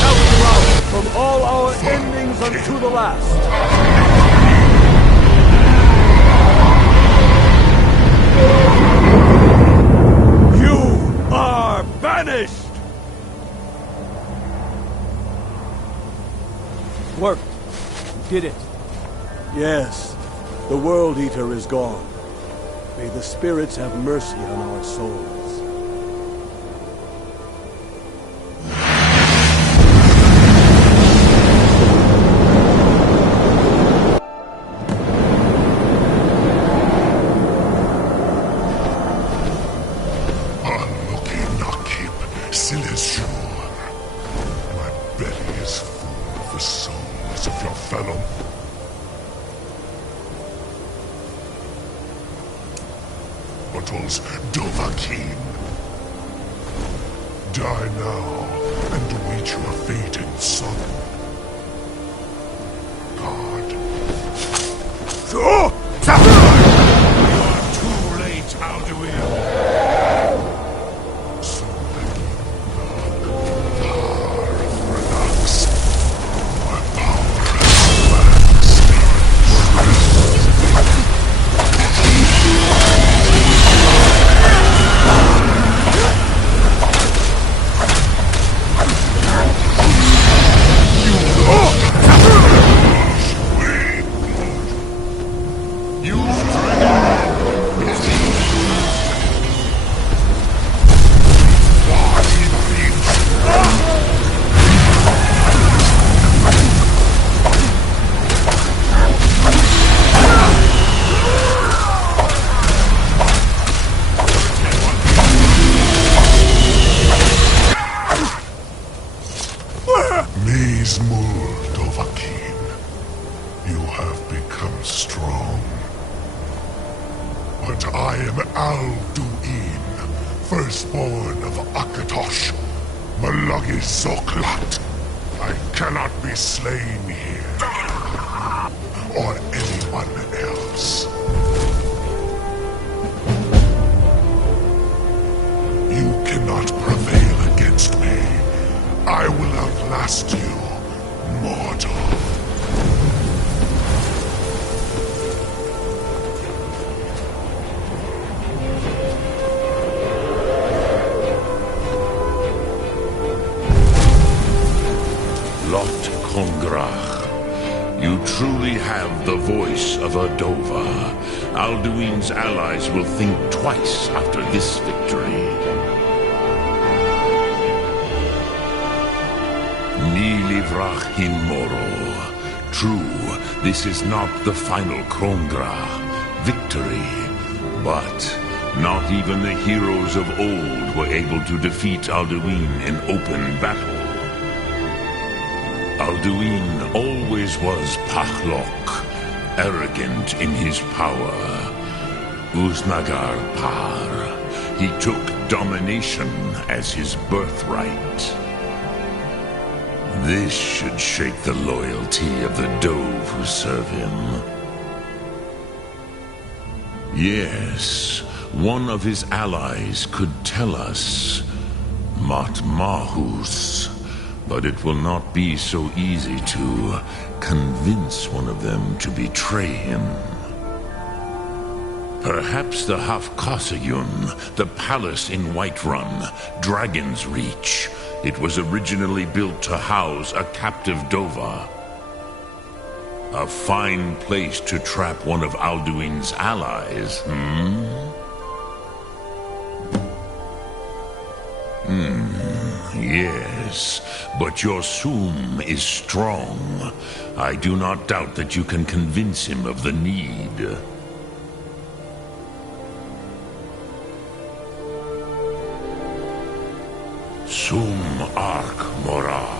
Shout you out from all our endings unto the last. Are banished! Worked. You did it. Yes, the World Eater is gone. May the spirits have mercy on our souls. Dovahkiin. Die now and wait your fate in son. God, Too late, Alduin. You have become strong. But I am Alduin, firstborn of Akatosh, Malagi Zoklat. I cannot be slain here. Or anyone else. You cannot prevail against me. I will outlast you, mortal. Lot Kongrach, you truly have the voice of a Dova. Alduin's allies will think twice after this victory. Nilivrach hin Moro. True, this is not the final Kongrach victory, but not even the heroes of old were able to defeat Alduin in open battle. Alduin always was Pachlok, arrogant in his power. Uznagar Par, he took domination as his birthright. This should shake the loyalty of the Dove who serve him. Yes, one of his allies could tell us, Matmahus. But it will not be so easy to convince one of them to betray him. Perhaps the Hafkasayun, the palace in Whiterun, Dragon's Reach. It was originally built to house a captive Dova. A fine place to trap one of Alduin's allies, Yes, but your Sum is strong. I do not doubt that you can convince him of the need. Sum Ark Mora.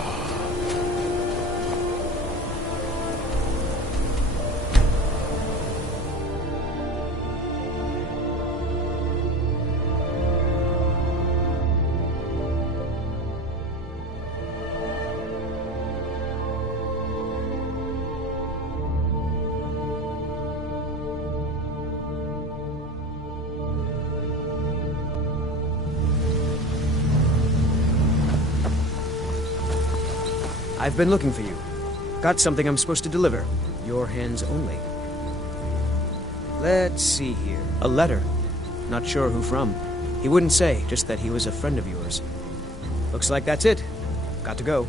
I've been looking for you. Got something I'm supposed to deliver. Your hands only. Let's see here. A letter. Not sure who from. He wouldn't say, just that he was a friend of yours. Looks like that's it. Got to go.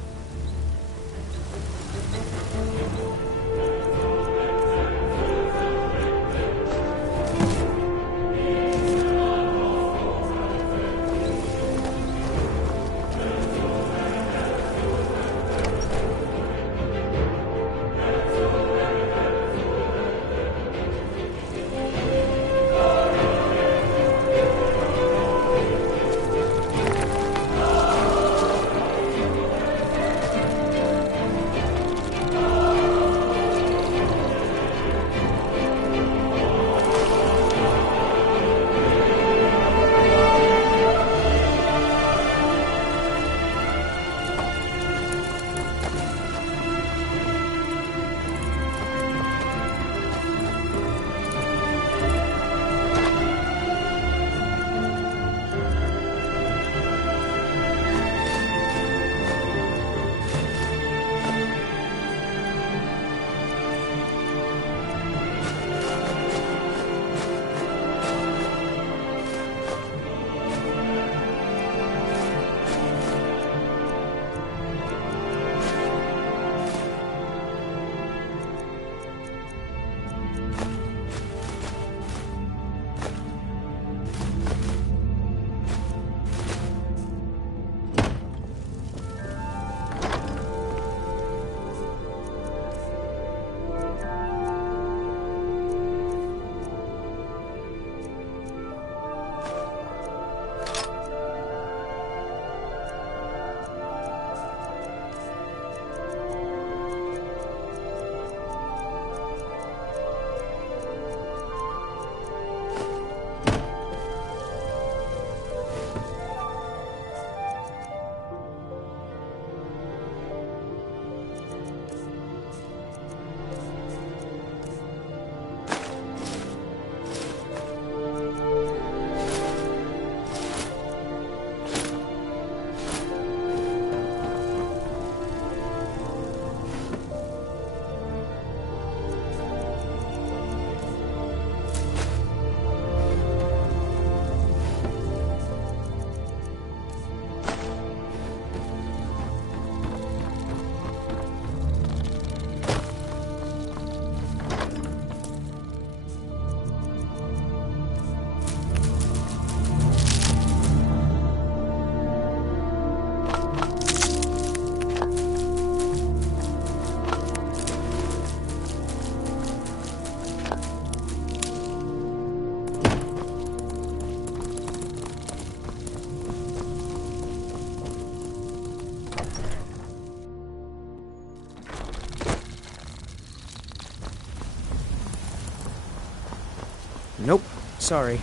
Nope. Sorry.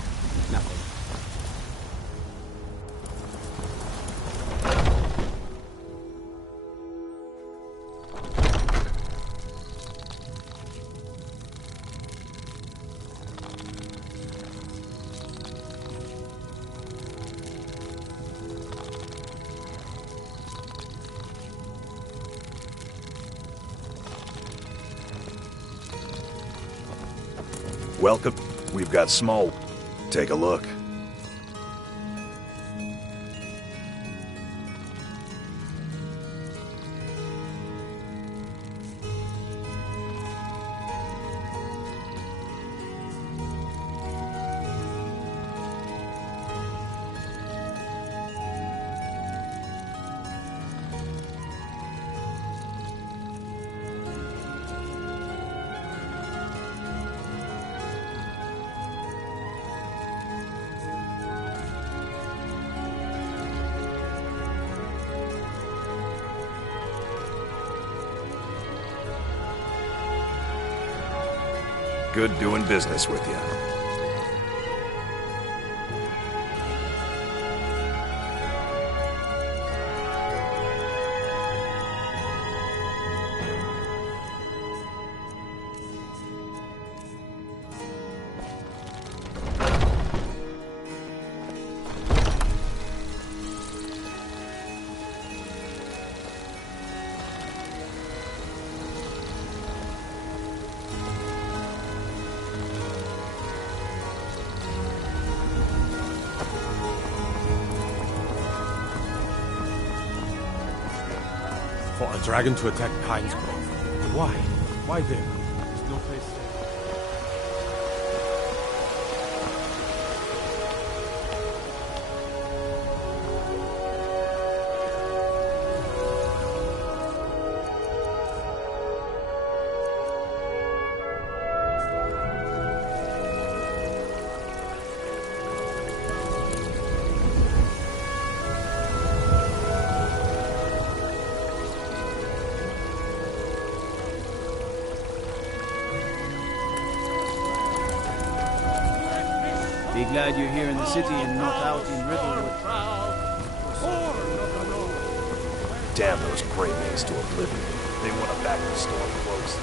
Nothing. Welcome. We've got smoke. Take a look. Good doing business with you. For a dragon to attack Pines Grove. Why? Why there? There's no place safe. Be glad you're here in the city and not out in Riverwood. Damn those brave mates to oblivion. They want to back the storm close.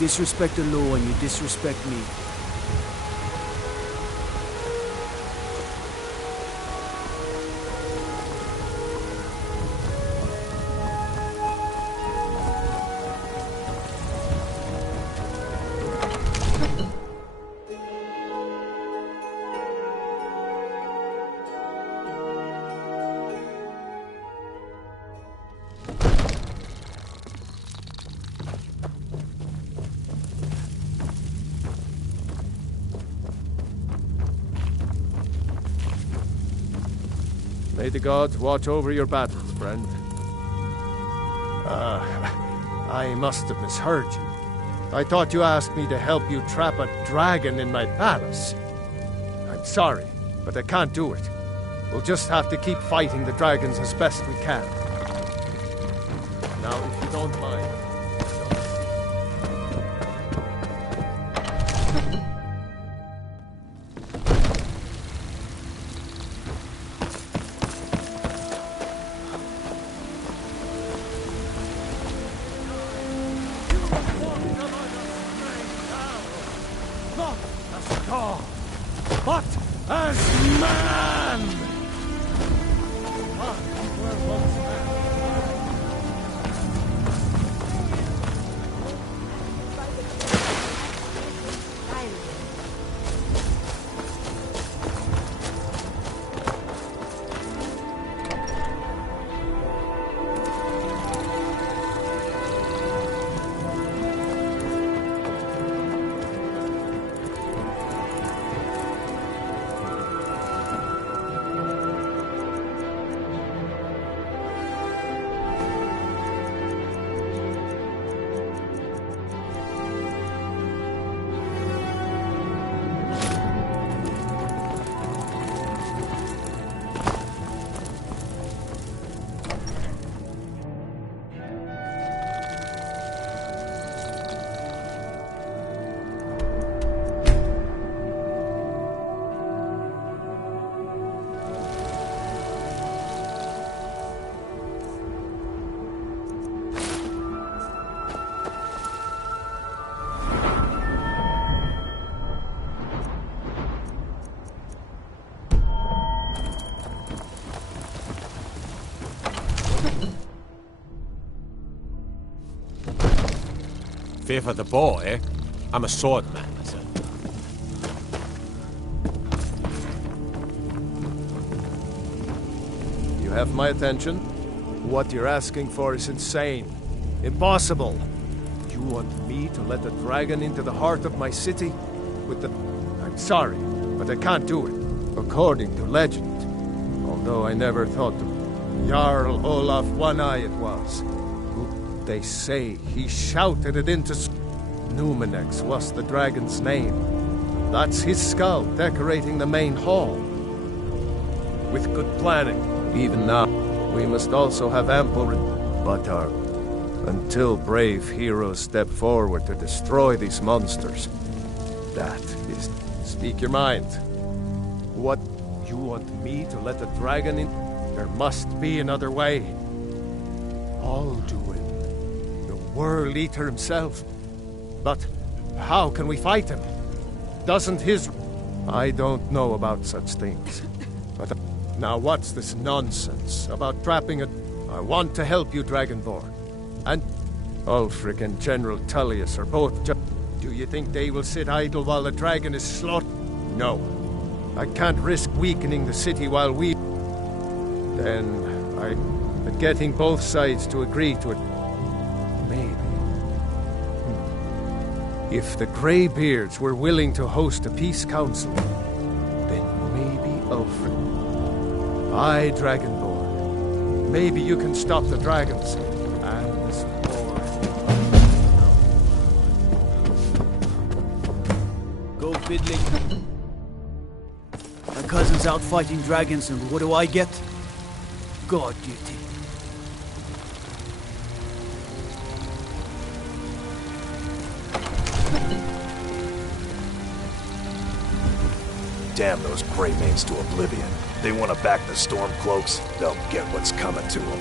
Disrespect the law and you disrespect me. May the gods watch over your battles, friend. I must have misheard you. I thought you asked me to help you trap a dragon in my palace. I'm sorry, but I can't do it. We'll just have to keep fighting the dragons as best we can. Now, if you don't mind... But as man! Fear for the bow, eh? I'm a swordman myself. You have my attention. What you're asking for is insane. Impossible. You want me to let a dragon into the heart of my city? With the... I'm sorry, but I can't do it. According to legend. Although I never thought to... Jarl Olaf One-Eye it was. They say he shouted it into... Numenex was the dragon's name. That's his skull decorating the main hall. With good planning, even now, we must also have ample... But until brave heroes step forward to destroy these monsters. That is... Speak your mind. What? You want me to let a dragon in? There must be another way. Alduin, the World Eater himself. But how can we fight him? Doesn't his... I don't know about such things. But now what's this nonsense about trapping a... I want to help you, Dragonborn. And Ulfric and General Tullius are both Do you think they will sit idle while the dragon is slaughtered? No. I can't risk weakening the city while we... Then But getting both sides to agree to it... Maybe. If the Greybeards were willing to host a peace council, then maybe Ulfric... Aye, Dragonborn. Maybe you can stop the dragons. And this war... Go fiddling. My cousin's out fighting dragons, and what do I get? God duty. Damn those Greymaids to oblivion. They want to back the Stormcloaks, they'll get what's coming to them.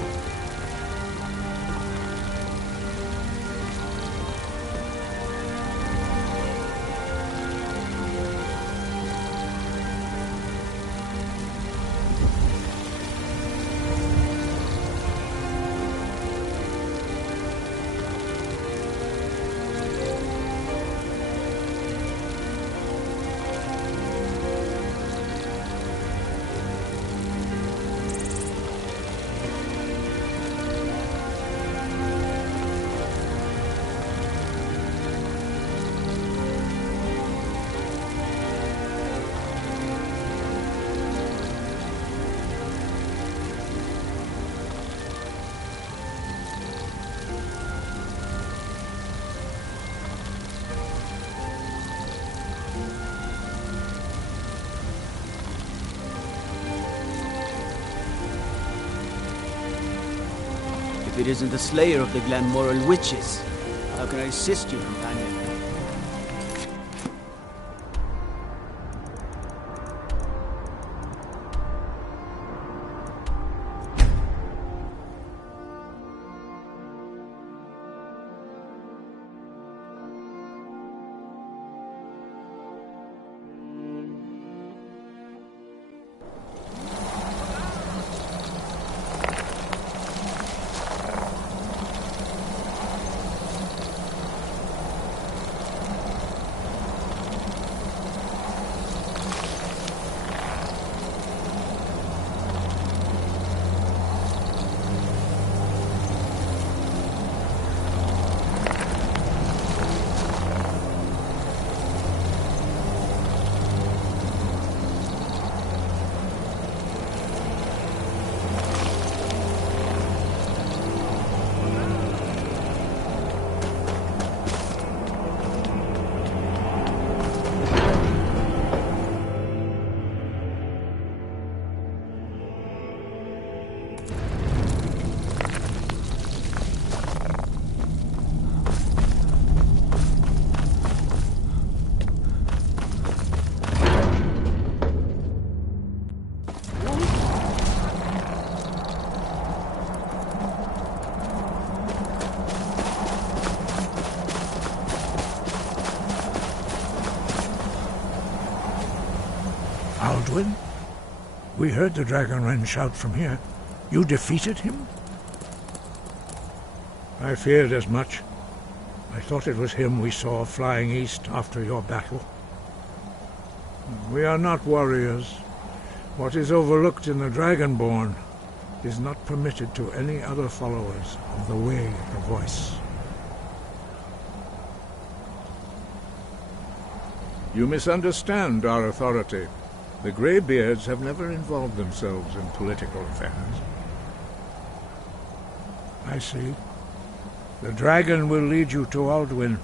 If it isn't the slayer of the Glenmoral witches, how can I assist you, companion? Alduin? We heard the Dragonren shout from here. You defeated him? I feared as much. I thought it was him we saw flying east after your battle. We are not warriors. What is overlooked in the Dragonborn is not permitted to any other followers of the Way of the Voice. You misunderstand our authority. The Greybeards have never involved themselves in political affairs. I see. The dragon will lead you to Alduin,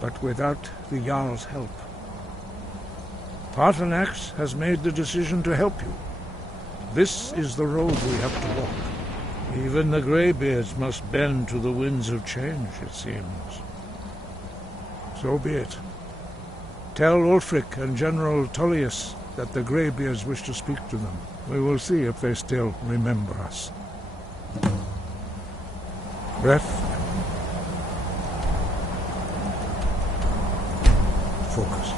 but without the Jarl's help. Paarthurnax has made the decision to help you. This is the road we have to walk. Even the Greybeards must bend to the winds of change, it seems. So be it. Tell Ulfric and General Tullius that the Greybeards wish to speak to them. We will see if they still remember us. Breath. Focus.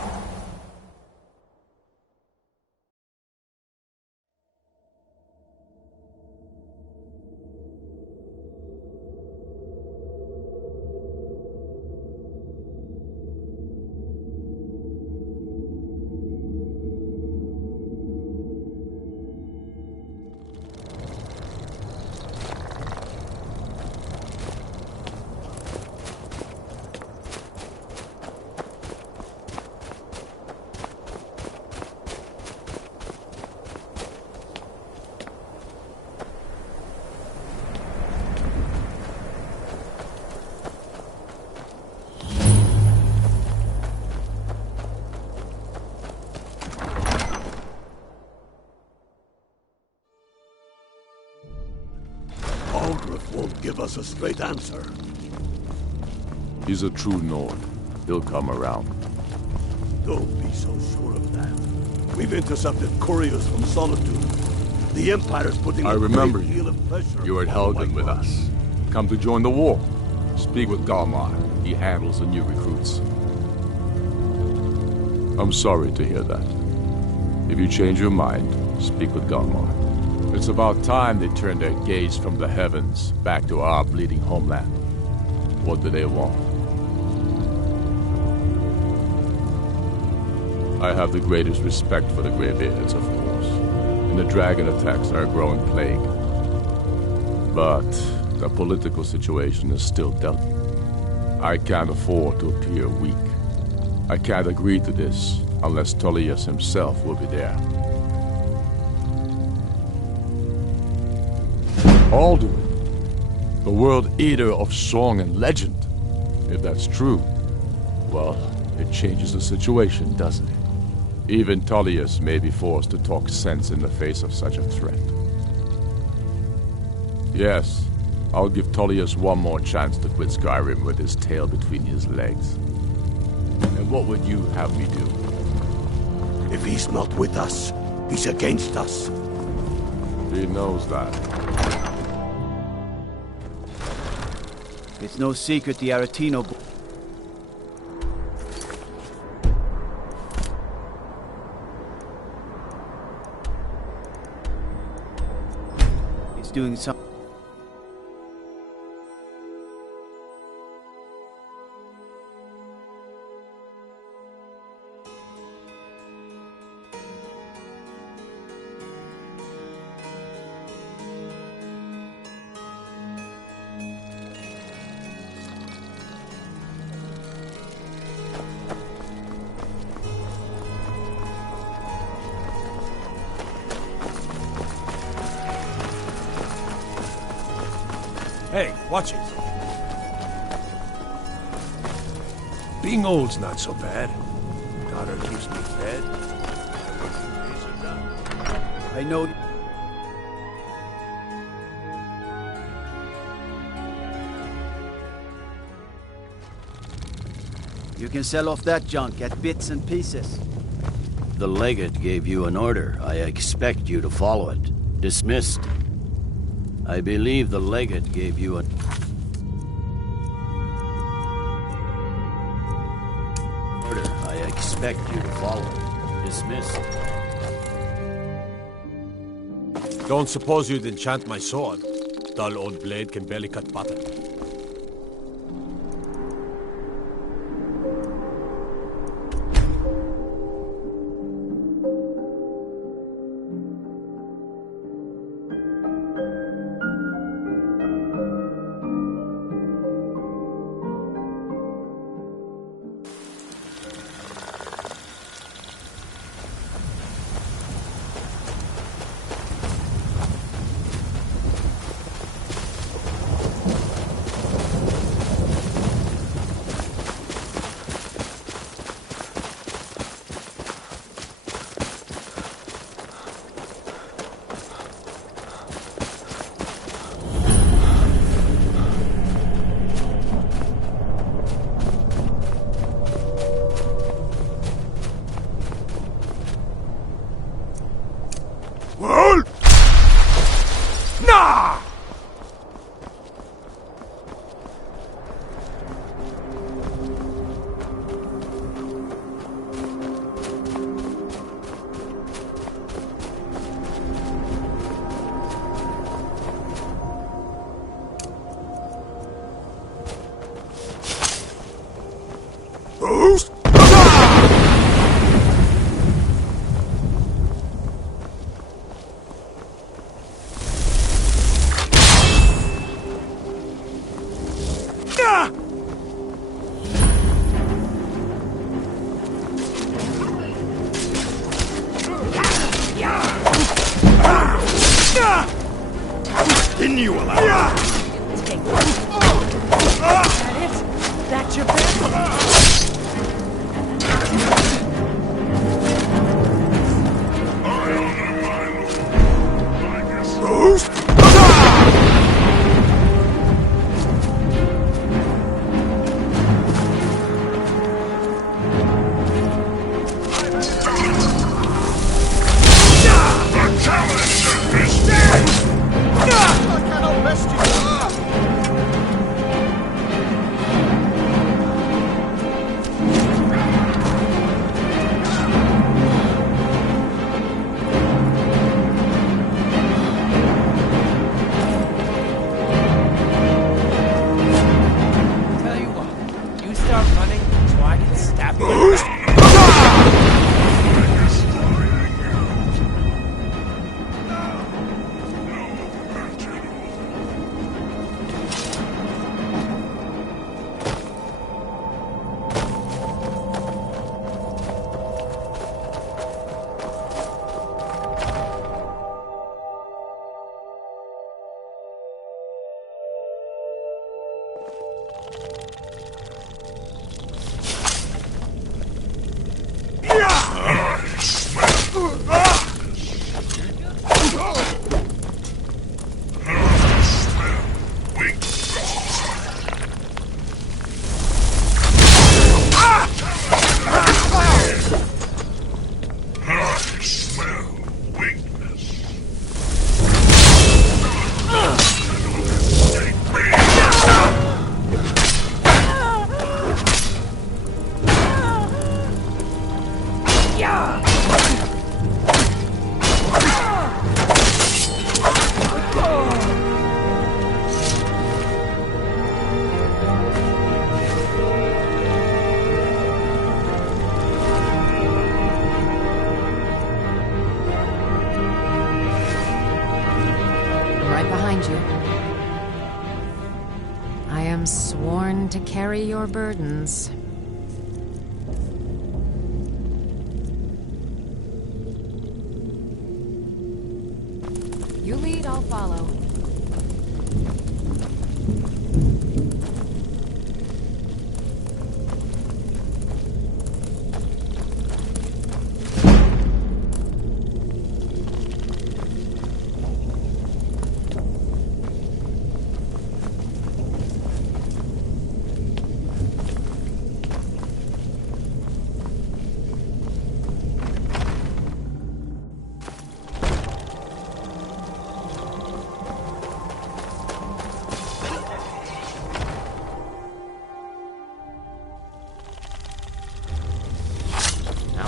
Won't give us a straight answer. He's a true Nord. He'll come around. Don't be so sure of that. We've intercepted couriers from Solitude. The Empire's putting I a remember great deal of pressure. You were at Helgen with us. Come to join the war. Speak with Galmar. He handles the new recruits. I'm sorry to hear that. If you change your mind, speak with Galmar. It's about time they turned their gaze from the heavens back to our bleeding homeland. What do they want? I have the greatest respect for the Greybeards, of course, and the dragon attacks are a growing plague. But the political situation is still delicate. I can't afford to appear weak. I can't agree to this unless Tullius himself will be there. Alduin, the world eater of song and legend. If that's true, well, it changes the situation, doesn't it? Even Tullius may be forced to talk sense in the face of such a threat. Yes, I'll give Tullius one more chance to quit Skyrim with his tail between his legs. And what would you have me do? If he's not with us, he's against us. He knows that. It's no secret the Aretino... is doing something. Hey, watch it. Being old's not so bad. Daughter keeps me fed. I know... You can sell off that junk at bits and pieces. The legate gave you an order. I expect you to follow it. Dismissed. I believe the legate gave you an... order. I expect you to follow it. Dismissed. Don't suppose you'd enchant my sword. Dull old blade can barely cut butter. Didn't you allow it? Take that. That it? That's your best? To carry your burdens. You lead, I'll follow.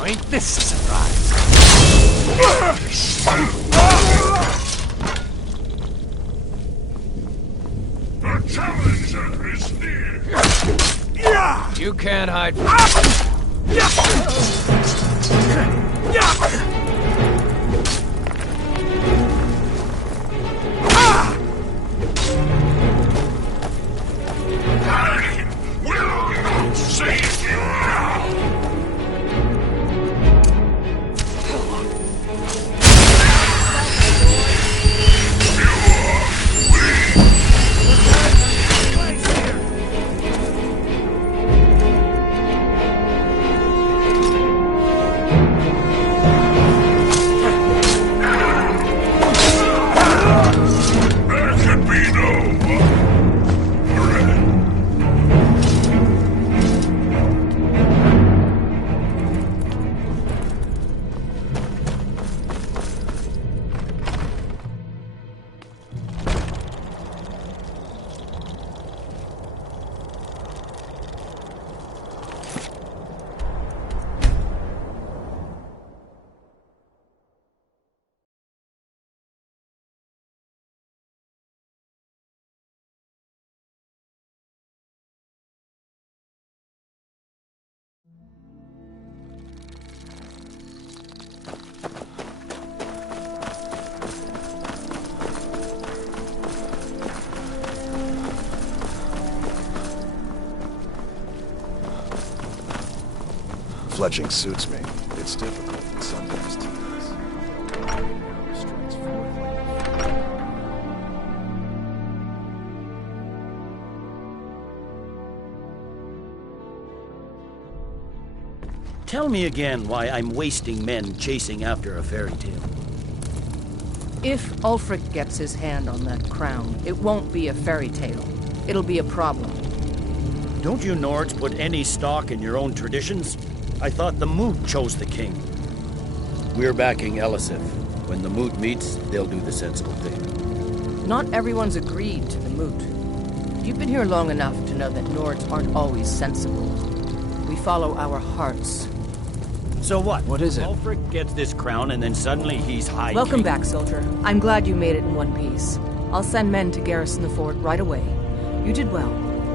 Ain't this a surprise? The challenger is near. You can't hide. I will not save you now. Fletching suits me. It's difficult and sometimes tedious. Strikes forth like a... Tell me again why I'm wasting men chasing after a fairy tale. If Ulfric gets his hand on that crown, it won't be a fairy tale. It'll be a problem. Don't you Nords put any stock in your own traditions? I thought the Moot chose the king. We're backing Elisif. When the Moot meets, they'll do the sensible thing. Not everyone's agreed to the Moot. You've been here long enough to know that Nords aren't always sensible. We follow our hearts. So what? What is it? Ulfric gets this crown and then suddenly he's high Welcome king. back, soldier. I'm glad you made it in one piece. I'll send men to garrison the fort right away. You did well.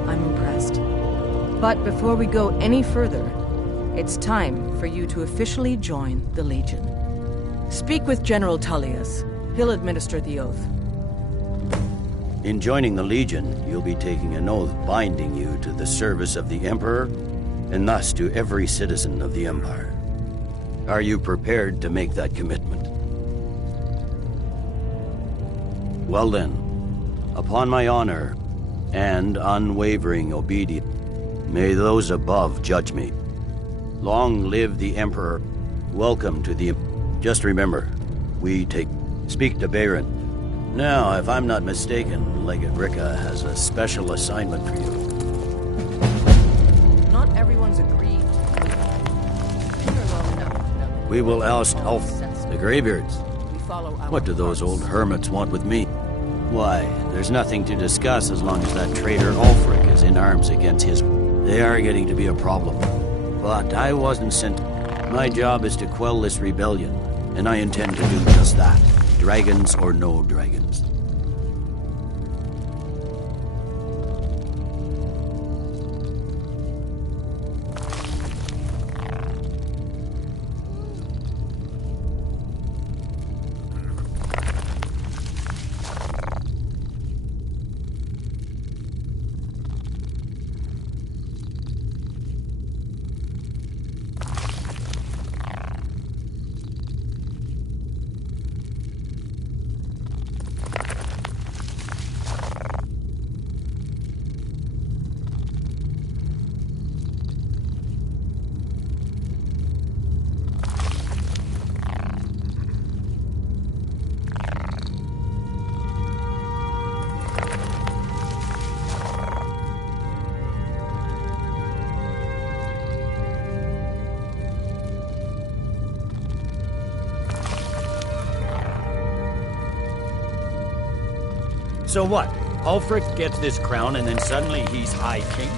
I'm impressed. But before we go any further, it's time for you to officially join the Legion. Speak with General Tullius. He'll administer the oath. In joining the Legion, you'll be taking an oath binding you to the service of the Emperor, and thus to every citizen of the Empire. Are you prepared to make that commitment? Well then, upon my honor and unwavering obedience, may those above judge me. Long live the Emperor. Welcome to the... Just remember, we take... Speak to Baron. Now, if I'm not mistaken, Legate Ricka has a special assignment for you. Not everyone's agreed. We will oust Ulf, the Greybeards. We follow our What do those old hermits want with me? Why, there's nothing to discuss as long as that traitor Ulfric is in arms against his... They are getting to be a problem. But I wasn't sent... My job is to quell this rebellion, and I intend to do just that. Dragons or no dragons. So what? Ulfric gets this crown and then suddenly he's High King?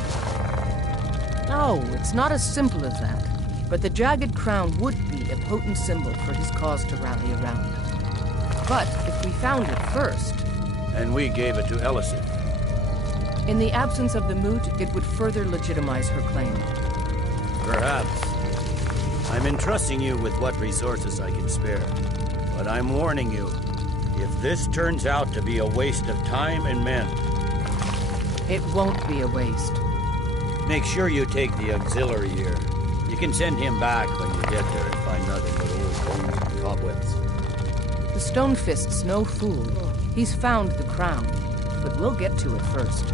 No, it's not as simple as that. But the Jagged Crown would be a potent symbol for his cause to rally around. But if we found it first... And we gave it to Elisif. In the absence of the Moot, it would further legitimize her claim. Perhaps. I'm entrusting you with what resources I can spare. But I'm warning you, if this turns out to be a waste of time and men... It won't be a waste. Make sure you take the auxiliary here. You can send him back when you get there and find nothing but old bones and cobwebs. The Stonefist's no fool. He's found the crown, but we'll get to it first.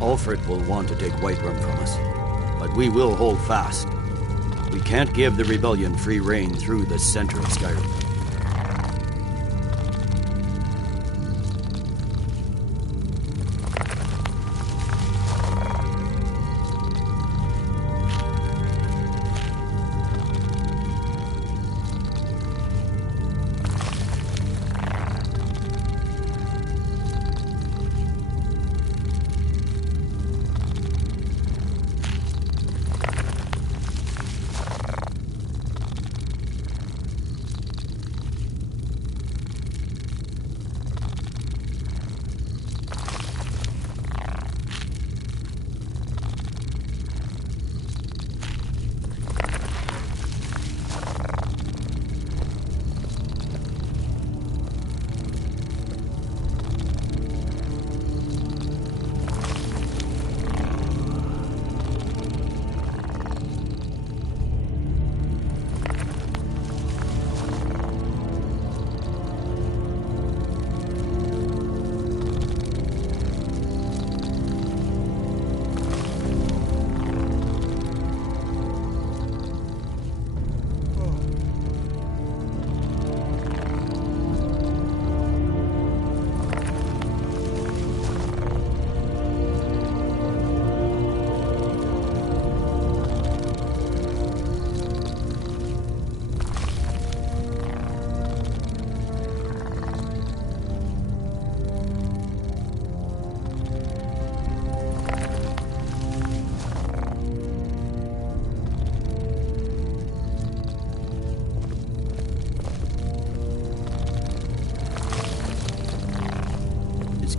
Ulfric will want to take Whiterun from us, but we will hold fast. We can't give the rebellion free rein through the center of Skyrim.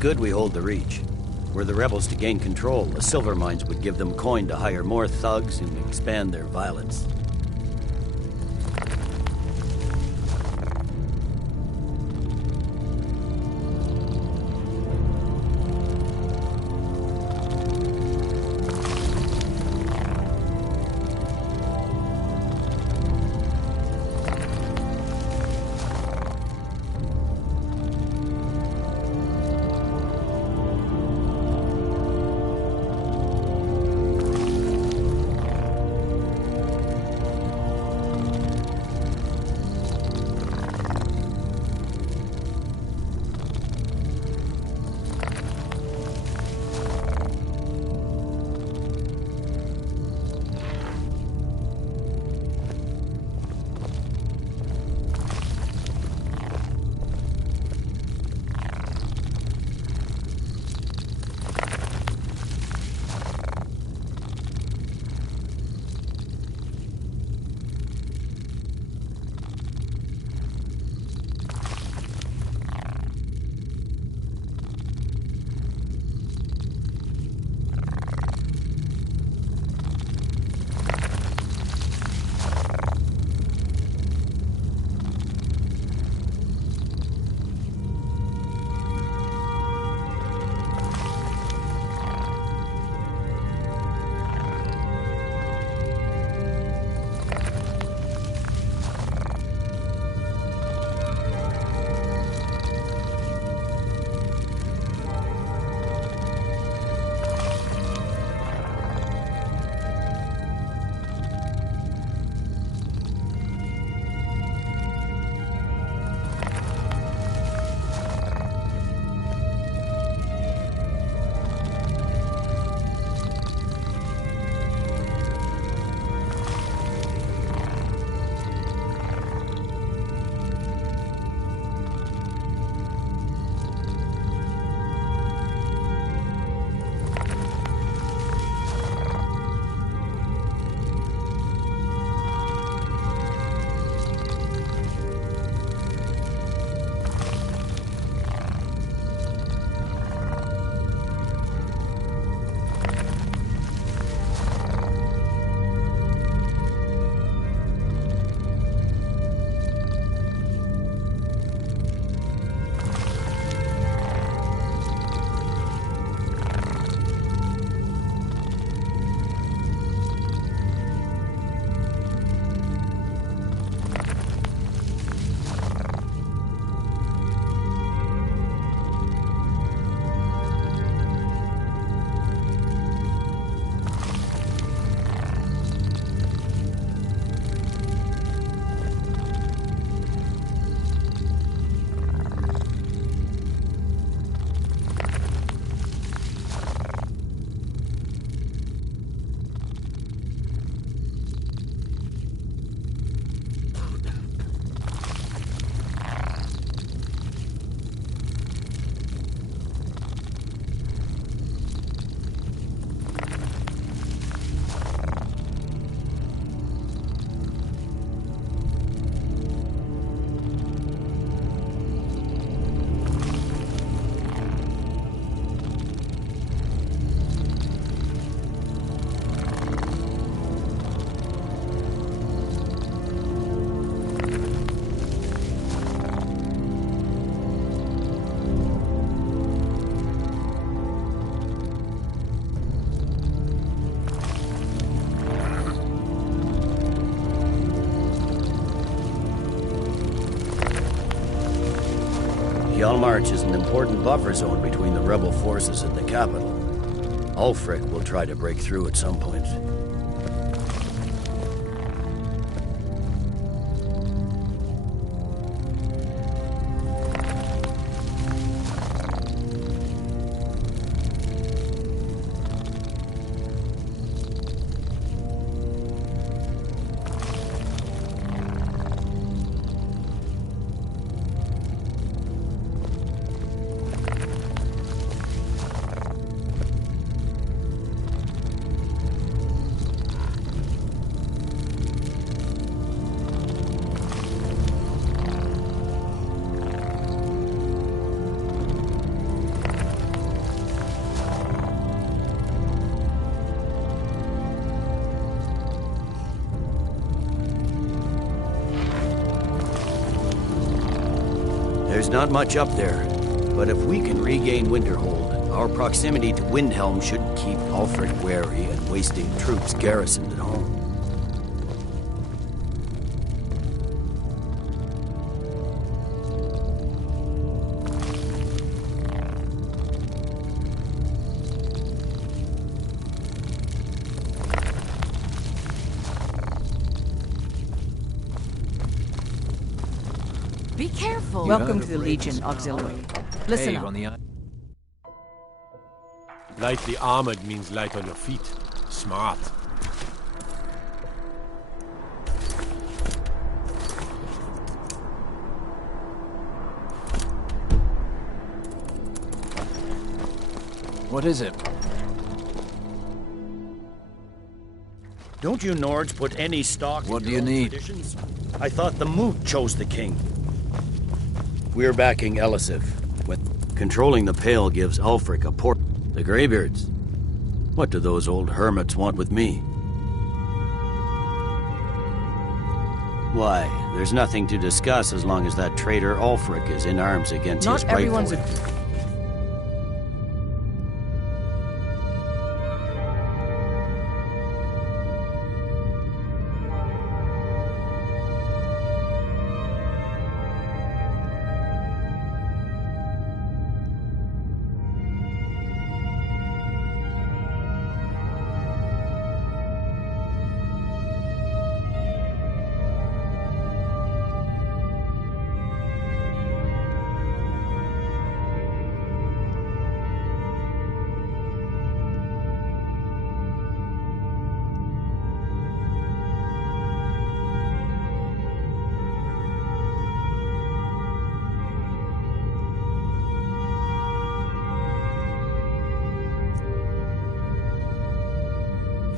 good we hold the Reach. Were the rebels to gain control, the silver mines would give them coin to hire more thugs and expand their violence. March is an important buffer zone between the rebel forces and the capital. Ulfric will try to break through at some point. not much up there, but if we can regain Winterhold, our proximity to Windhelm should keep Ulfric wary and wasting troops garrisoned at home. Be careful. Welcome to the Legion Auxiliary. Listen up. Lightly armored means light on your feet. Smart. What is it? Don't you Nords put any stock What in do your you own need? traditions? I thought the Moot chose the king. We're backing Elisif. Controlling the Pale gives Ulfric a port. The Greybeards. What do those old hermits want with me? Why, there's nothing to discuss as long as that traitor Ulfric is in arms against his Not everyone's rightful...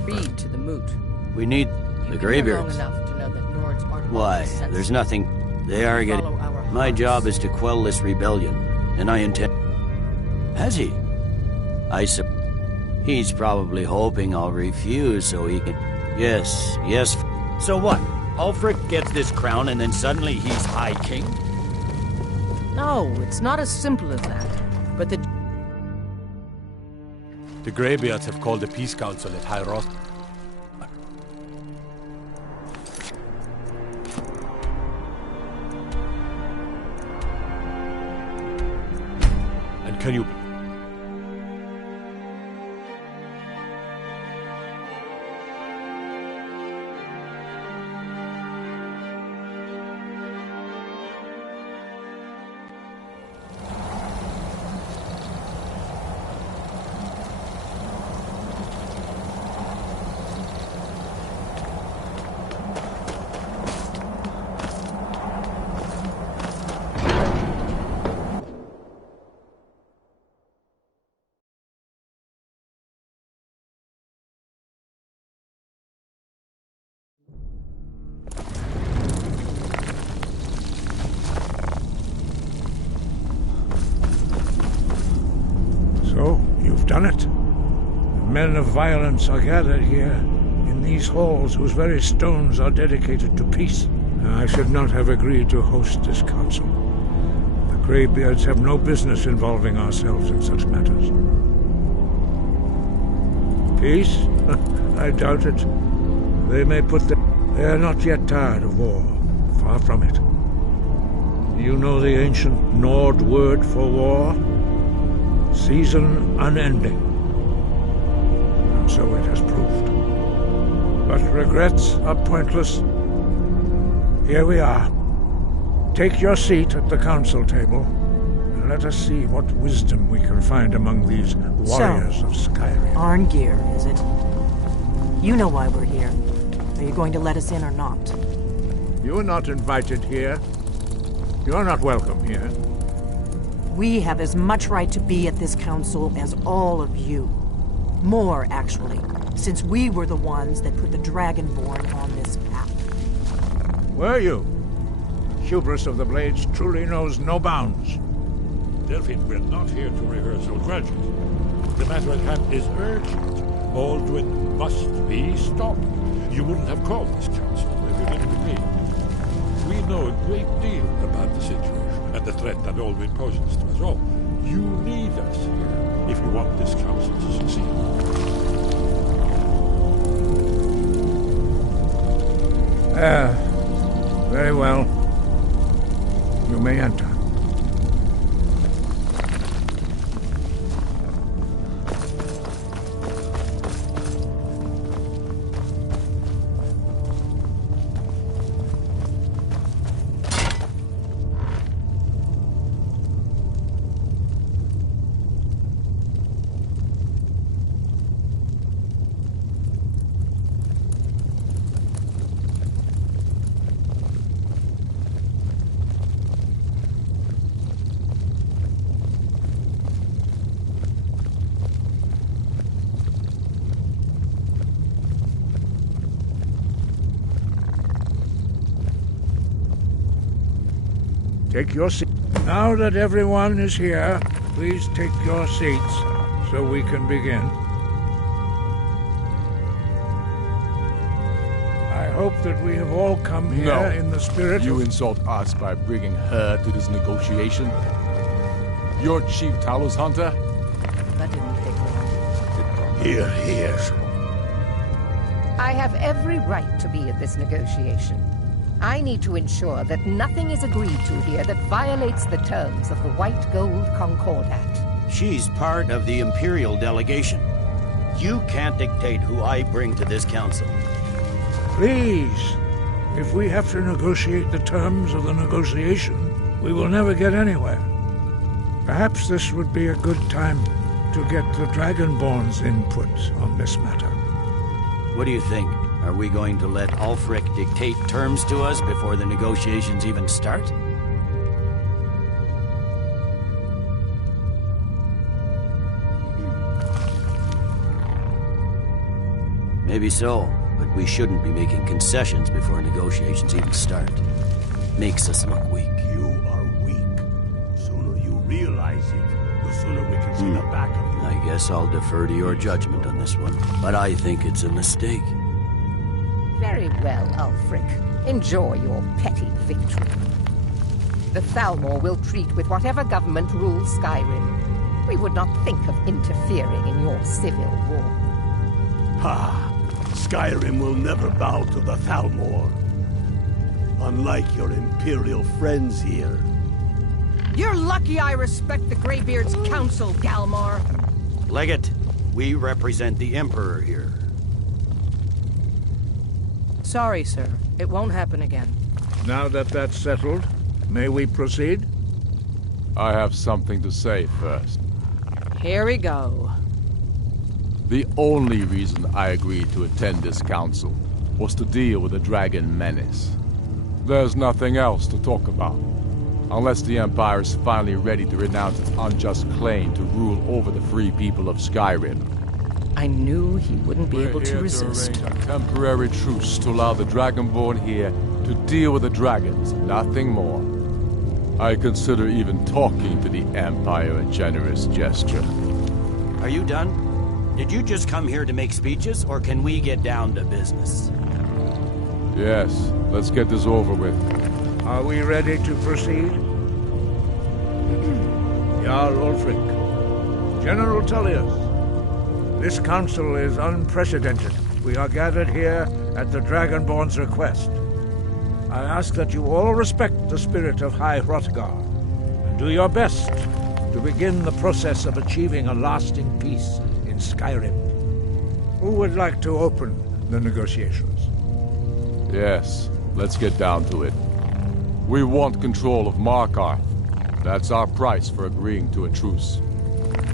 Read to the Moot. We need the Greybeards. Long enough to know that Nords aren't Why? always sensible. There's nothing. They are getting... Follow our My hearts. job is to quell this rebellion, and I intend... Has he? He's probably hoping I'll refuse so he can... Yes. So what? Ulfric gets this crown and then suddenly he's High King? No, it's not as simple as that. But the Greybeards have called a peace council at High Ross. And can you... So, you've done it. The men of violence are gathered here, in these halls whose very stones are dedicated to peace. I should not have agreed to host this council. The Greybeards have no business involving ourselves in such matters. Peace? I doubt it. They may put their... They are not yet tired of war. Far from it. You know the ancient Nord word for war? Season unending. And so it has proved. But regrets are pointless. Here we are. Take your seat at the council table, and let us see what wisdom we can find among these warriors of Skyrim. Arngeir, is it? You know why we're here. Are you going to let us in or not? You are not invited here. You are not welcome here. We have as much right to be at this council as all of you. More, actually, since we were the ones that put the Dragonborn on this path. Were you? Hubris of the Blades truly knows no bounds. Delphine, we're not here to rehearse old grudges. The matter at hand is urgent. Baldwin must be stopped. You wouldn't have called this council if you didn't agree. We know a great deal about the situation. and the threat that Aldrin poses to us all. You need us here if you want this council to succeed. Very well. You may enter. Take your seat. Now that everyone is here, please take your seats so we can begin. I hope that we have all come here in the spirit You of... insult us by bringing her to this negotiation? You're Chief Talos Hunter? That didn't take long. Here. I have every right to be at this negotiation. I need to ensure that nothing is agreed to here that violates the terms of the White Gold Concordat. She's part of the Imperial delegation. You can't dictate who I bring to this council. Please, if we have to negotiate the terms of the negotiation, we will never get anywhere. Perhaps this would be a good time to get the Dragonborn's input on this matter. What do you think? Are we going to let Ulfric dictate terms to us before the negotiations even start? Maybe so, but we shouldn't be making concessions before negotiations even start. Makes us look weak. You are weak. The sooner you realize it, the sooner we can see the back of you. I guess I'll defer to your judgment on this one, but I think it's a mistake. Very well, Ulfric. Enjoy your petty victory. The Thalmor will treat with whatever government rules Skyrim. We would not think of interfering in your civil war. Ha! Skyrim will never bow to the Thalmor. Unlike your Imperial friends here. You're lucky I respect the Greybeard's counsel, Galmar. Legate, we represent the Emperor here. Sorry, sir. It won't happen again. Now that that's settled, may we proceed? I have something to say first. Here we go. The only reason I agreed to attend this council was to deal with the dragon menace. There's nothing else to talk about. Unless the Empire is finally ready to renounce its unjust claim to rule over the free people of Skyrim. I knew he wouldn't be able to resist. To arrange a temporary truce to allow the Dragonborn here to deal with the dragons, nothing more. I consider even talking to the Empire a generous gesture. Are you done? Did you just come here to make speeches, or can we get down to business? Yes, let's get this over with. Are we ready to proceed? Jarl Ulfric, General Tullius, this council is unprecedented. We are gathered here at the Dragonborn's request. I ask that you all respect the spirit of High Hrothgar, and do your best to begin the process of achieving a lasting peace in Skyrim. Who would like to open the negotiations? Yes, let's get down to it. We want control of Markarth. That's our price for agreeing to a truce.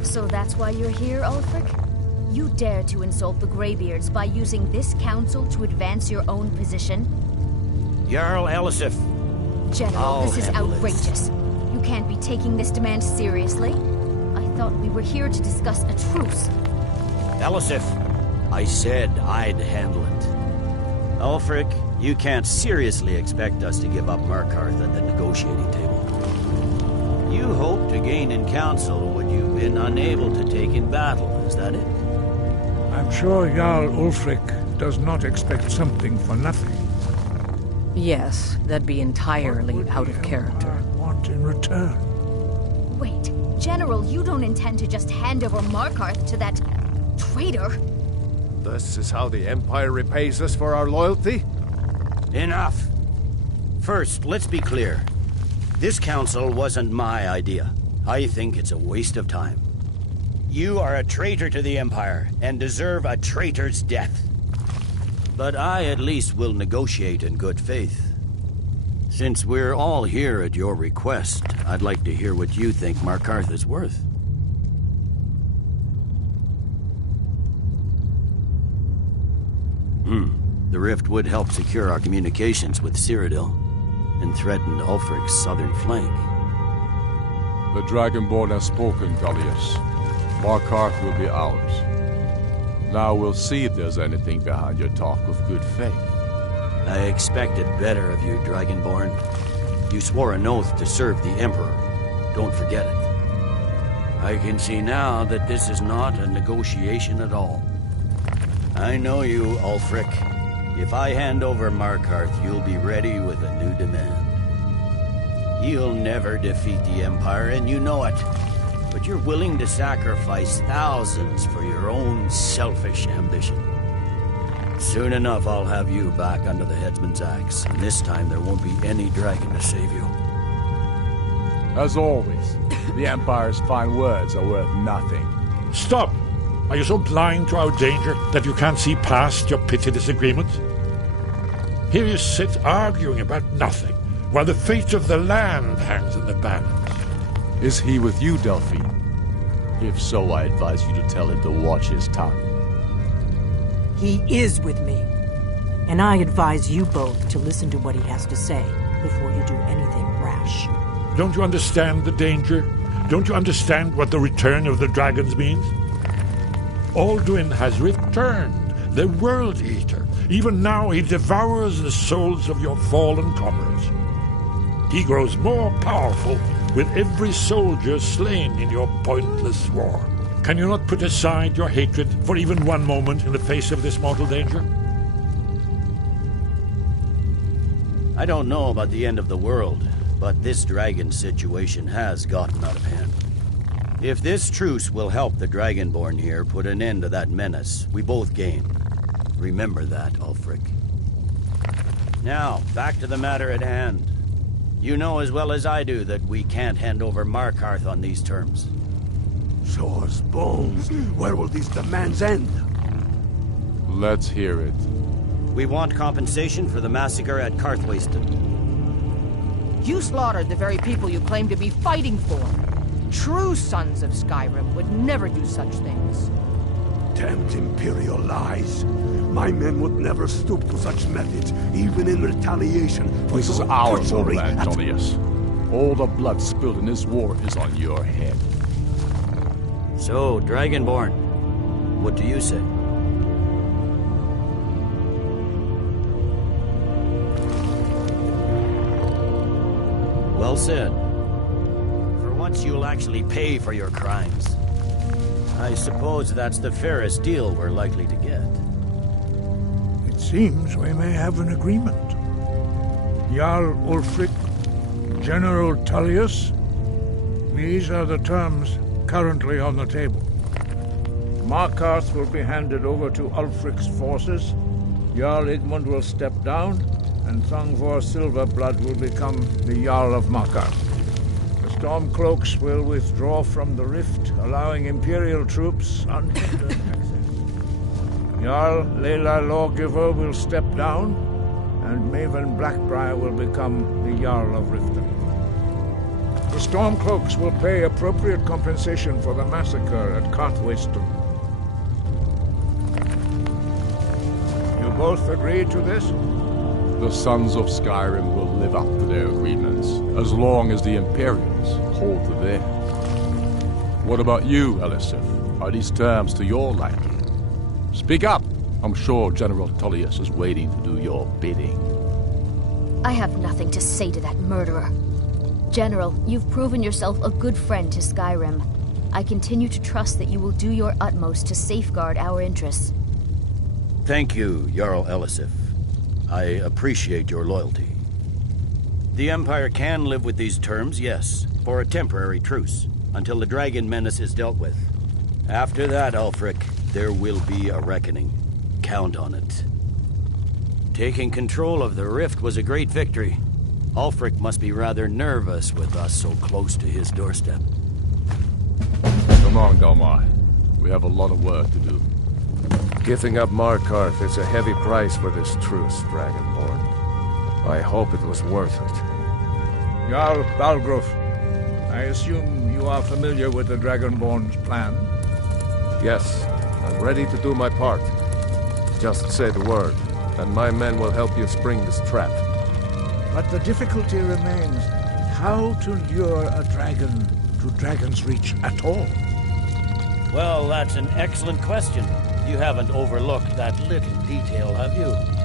So that's why you're here, Ulfric? You dare to insult the Greybeards by using this council to advance your own position? Jarl Elisif. General, this is outrageous. You can't be taking this demand seriously. I thought we were here to discuss a truce. Elisif, I said I'd handle it. Ulfric, you can't seriously expect us to give up Markarth at the negotiating table. You hoped to gain in council what you've been unable to take in battle, is that it? I'm sure Jarl Ulfric does not expect something for nothing. Yes, that'd be entirely out of character. want in return? Wait, General, you don't intend to just hand over Markarth to that traitor? This is how the Empire repays us for our loyalty? Enough. First, let's be clear. This council wasn't my idea. I think it's a waste of time. You are a traitor to the Empire and deserve a traitor's death. But I at least will negotiate in good faith. Since we're all here at your request, I'd like to hear what you think Markarth is worth. The rift would help secure our communications with Cyrodiil and threaten Ulfric's southern flank. The Dragonborn has spoken, Tullius. Markarth will be ours. Now we'll see if there's anything behind your talk of good faith. I expected better of you, Dragonborn. You swore an oath to serve the Emperor. Don't forget it. I can see now that this is not a negotiation at all. I know you, Ulfric. If I hand over Markarth, you'll be ready with a new demand. You'll never defeat the Empire, and you know it. But you're willing to sacrifice thousands for your own selfish ambition. Soon enough, I'll have you back under the headsman's axe, and this time there won't be any dragon to save you. As always, the Empire's fine words are worth nothing. Stop! Are you so blind to our danger that you can't see past your petty disagreements? Here you sit arguing about nothing, while the fate of the land hangs in the balance. Is he with you, Delphine? If so, I advise you to tell him to watch his tongue. He is with me. And I advise you both to listen to what he has to say before you do anything rash. Don't you understand the danger? Don't you understand what the return of the dragons means? Alduin has returned, the World Eater. Even now he devours the souls of your fallen comrades. He grows more powerful with every soldier slain in your pointless war. Can you not put aside your hatred for even one moment in the face of this mortal danger? I don't know about the end of the world, but this dragon situation has gotten out of hand. If this truce will help the Dragonborn here put an end to that menace, we both gain. Remember that, Ulfric. Now, back to the matter at hand. You know as well as I do that we can't hand over Markarth on these terms. Show us bones. Where will these demands end? Let's hear it. We want compensation for the massacre at Karthwasten. You slaughtered the very people you claim to be fighting for. True sons of Skyrim would never do such things. Damned Imperial lies. My men would never stoop to such methods, even in retaliation for This is our homeland, Tullius. All the blood spilled in this war is on your head. So, Dragonborn, what do you say? Well said. For once you'll actually pay for your crimes. I suppose that's the fairest deal we're likely to get. It seems we may have an agreement. Jarl Ulfric, General Tullius, these are the terms currently on the table. Markarth will be handed over to Ulfric's forces, Jarl Igmund will step down, and Thongvor Silverblood will become the Jarl of Markarth. The Stormcloaks will withdraw from the rift, allowing Imperial troops unhindered access. Jarl Leila Lawgiver will step down, and Maven Blackbriar will become the Jarl of Riften. The Stormcloaks will pay appropriate compensation for the massacre at Karthwasten. You both agree to this? The Sons of Skyrim will live up to their agreements, as long as the Imperials hold to theirs. What about you, Elisif? Are these terms to your liking? Speak up! I'm sure General Tullius is waiting to do your bidding. I have nothing to say to that murderer. General, you've proven yourself a good friend to Skyrim. I continue to trust that you will do your utmost to safeguard our interests. Thank you, Jarl Elisif. I appreciate your loyalty. The Empire can live with these terms, yes, for a temporary truce, until the dragon menace is dealt with. After that, Ulfric, there will be a reckoning. Count on it. Taking control of the rift was a great victory. Ulfric must be rather nervous with us so close to his doorstep. Come on, Dalmar. We have a lot of work to do. Giving up Markarth is a heavy price for this truce, Dragonborn. I hope it was worth it. Jarl Balgruf, I assume you are familiar with the Dragonborn's plan? Yes, I'm ready to do my part. Just say the word, and my men will help you spring this trap. But the difficulty remains how to lure a dragon to Dragon's Reach at all. Well, that's an excellent question. You haven't overlooked that little detail, have you?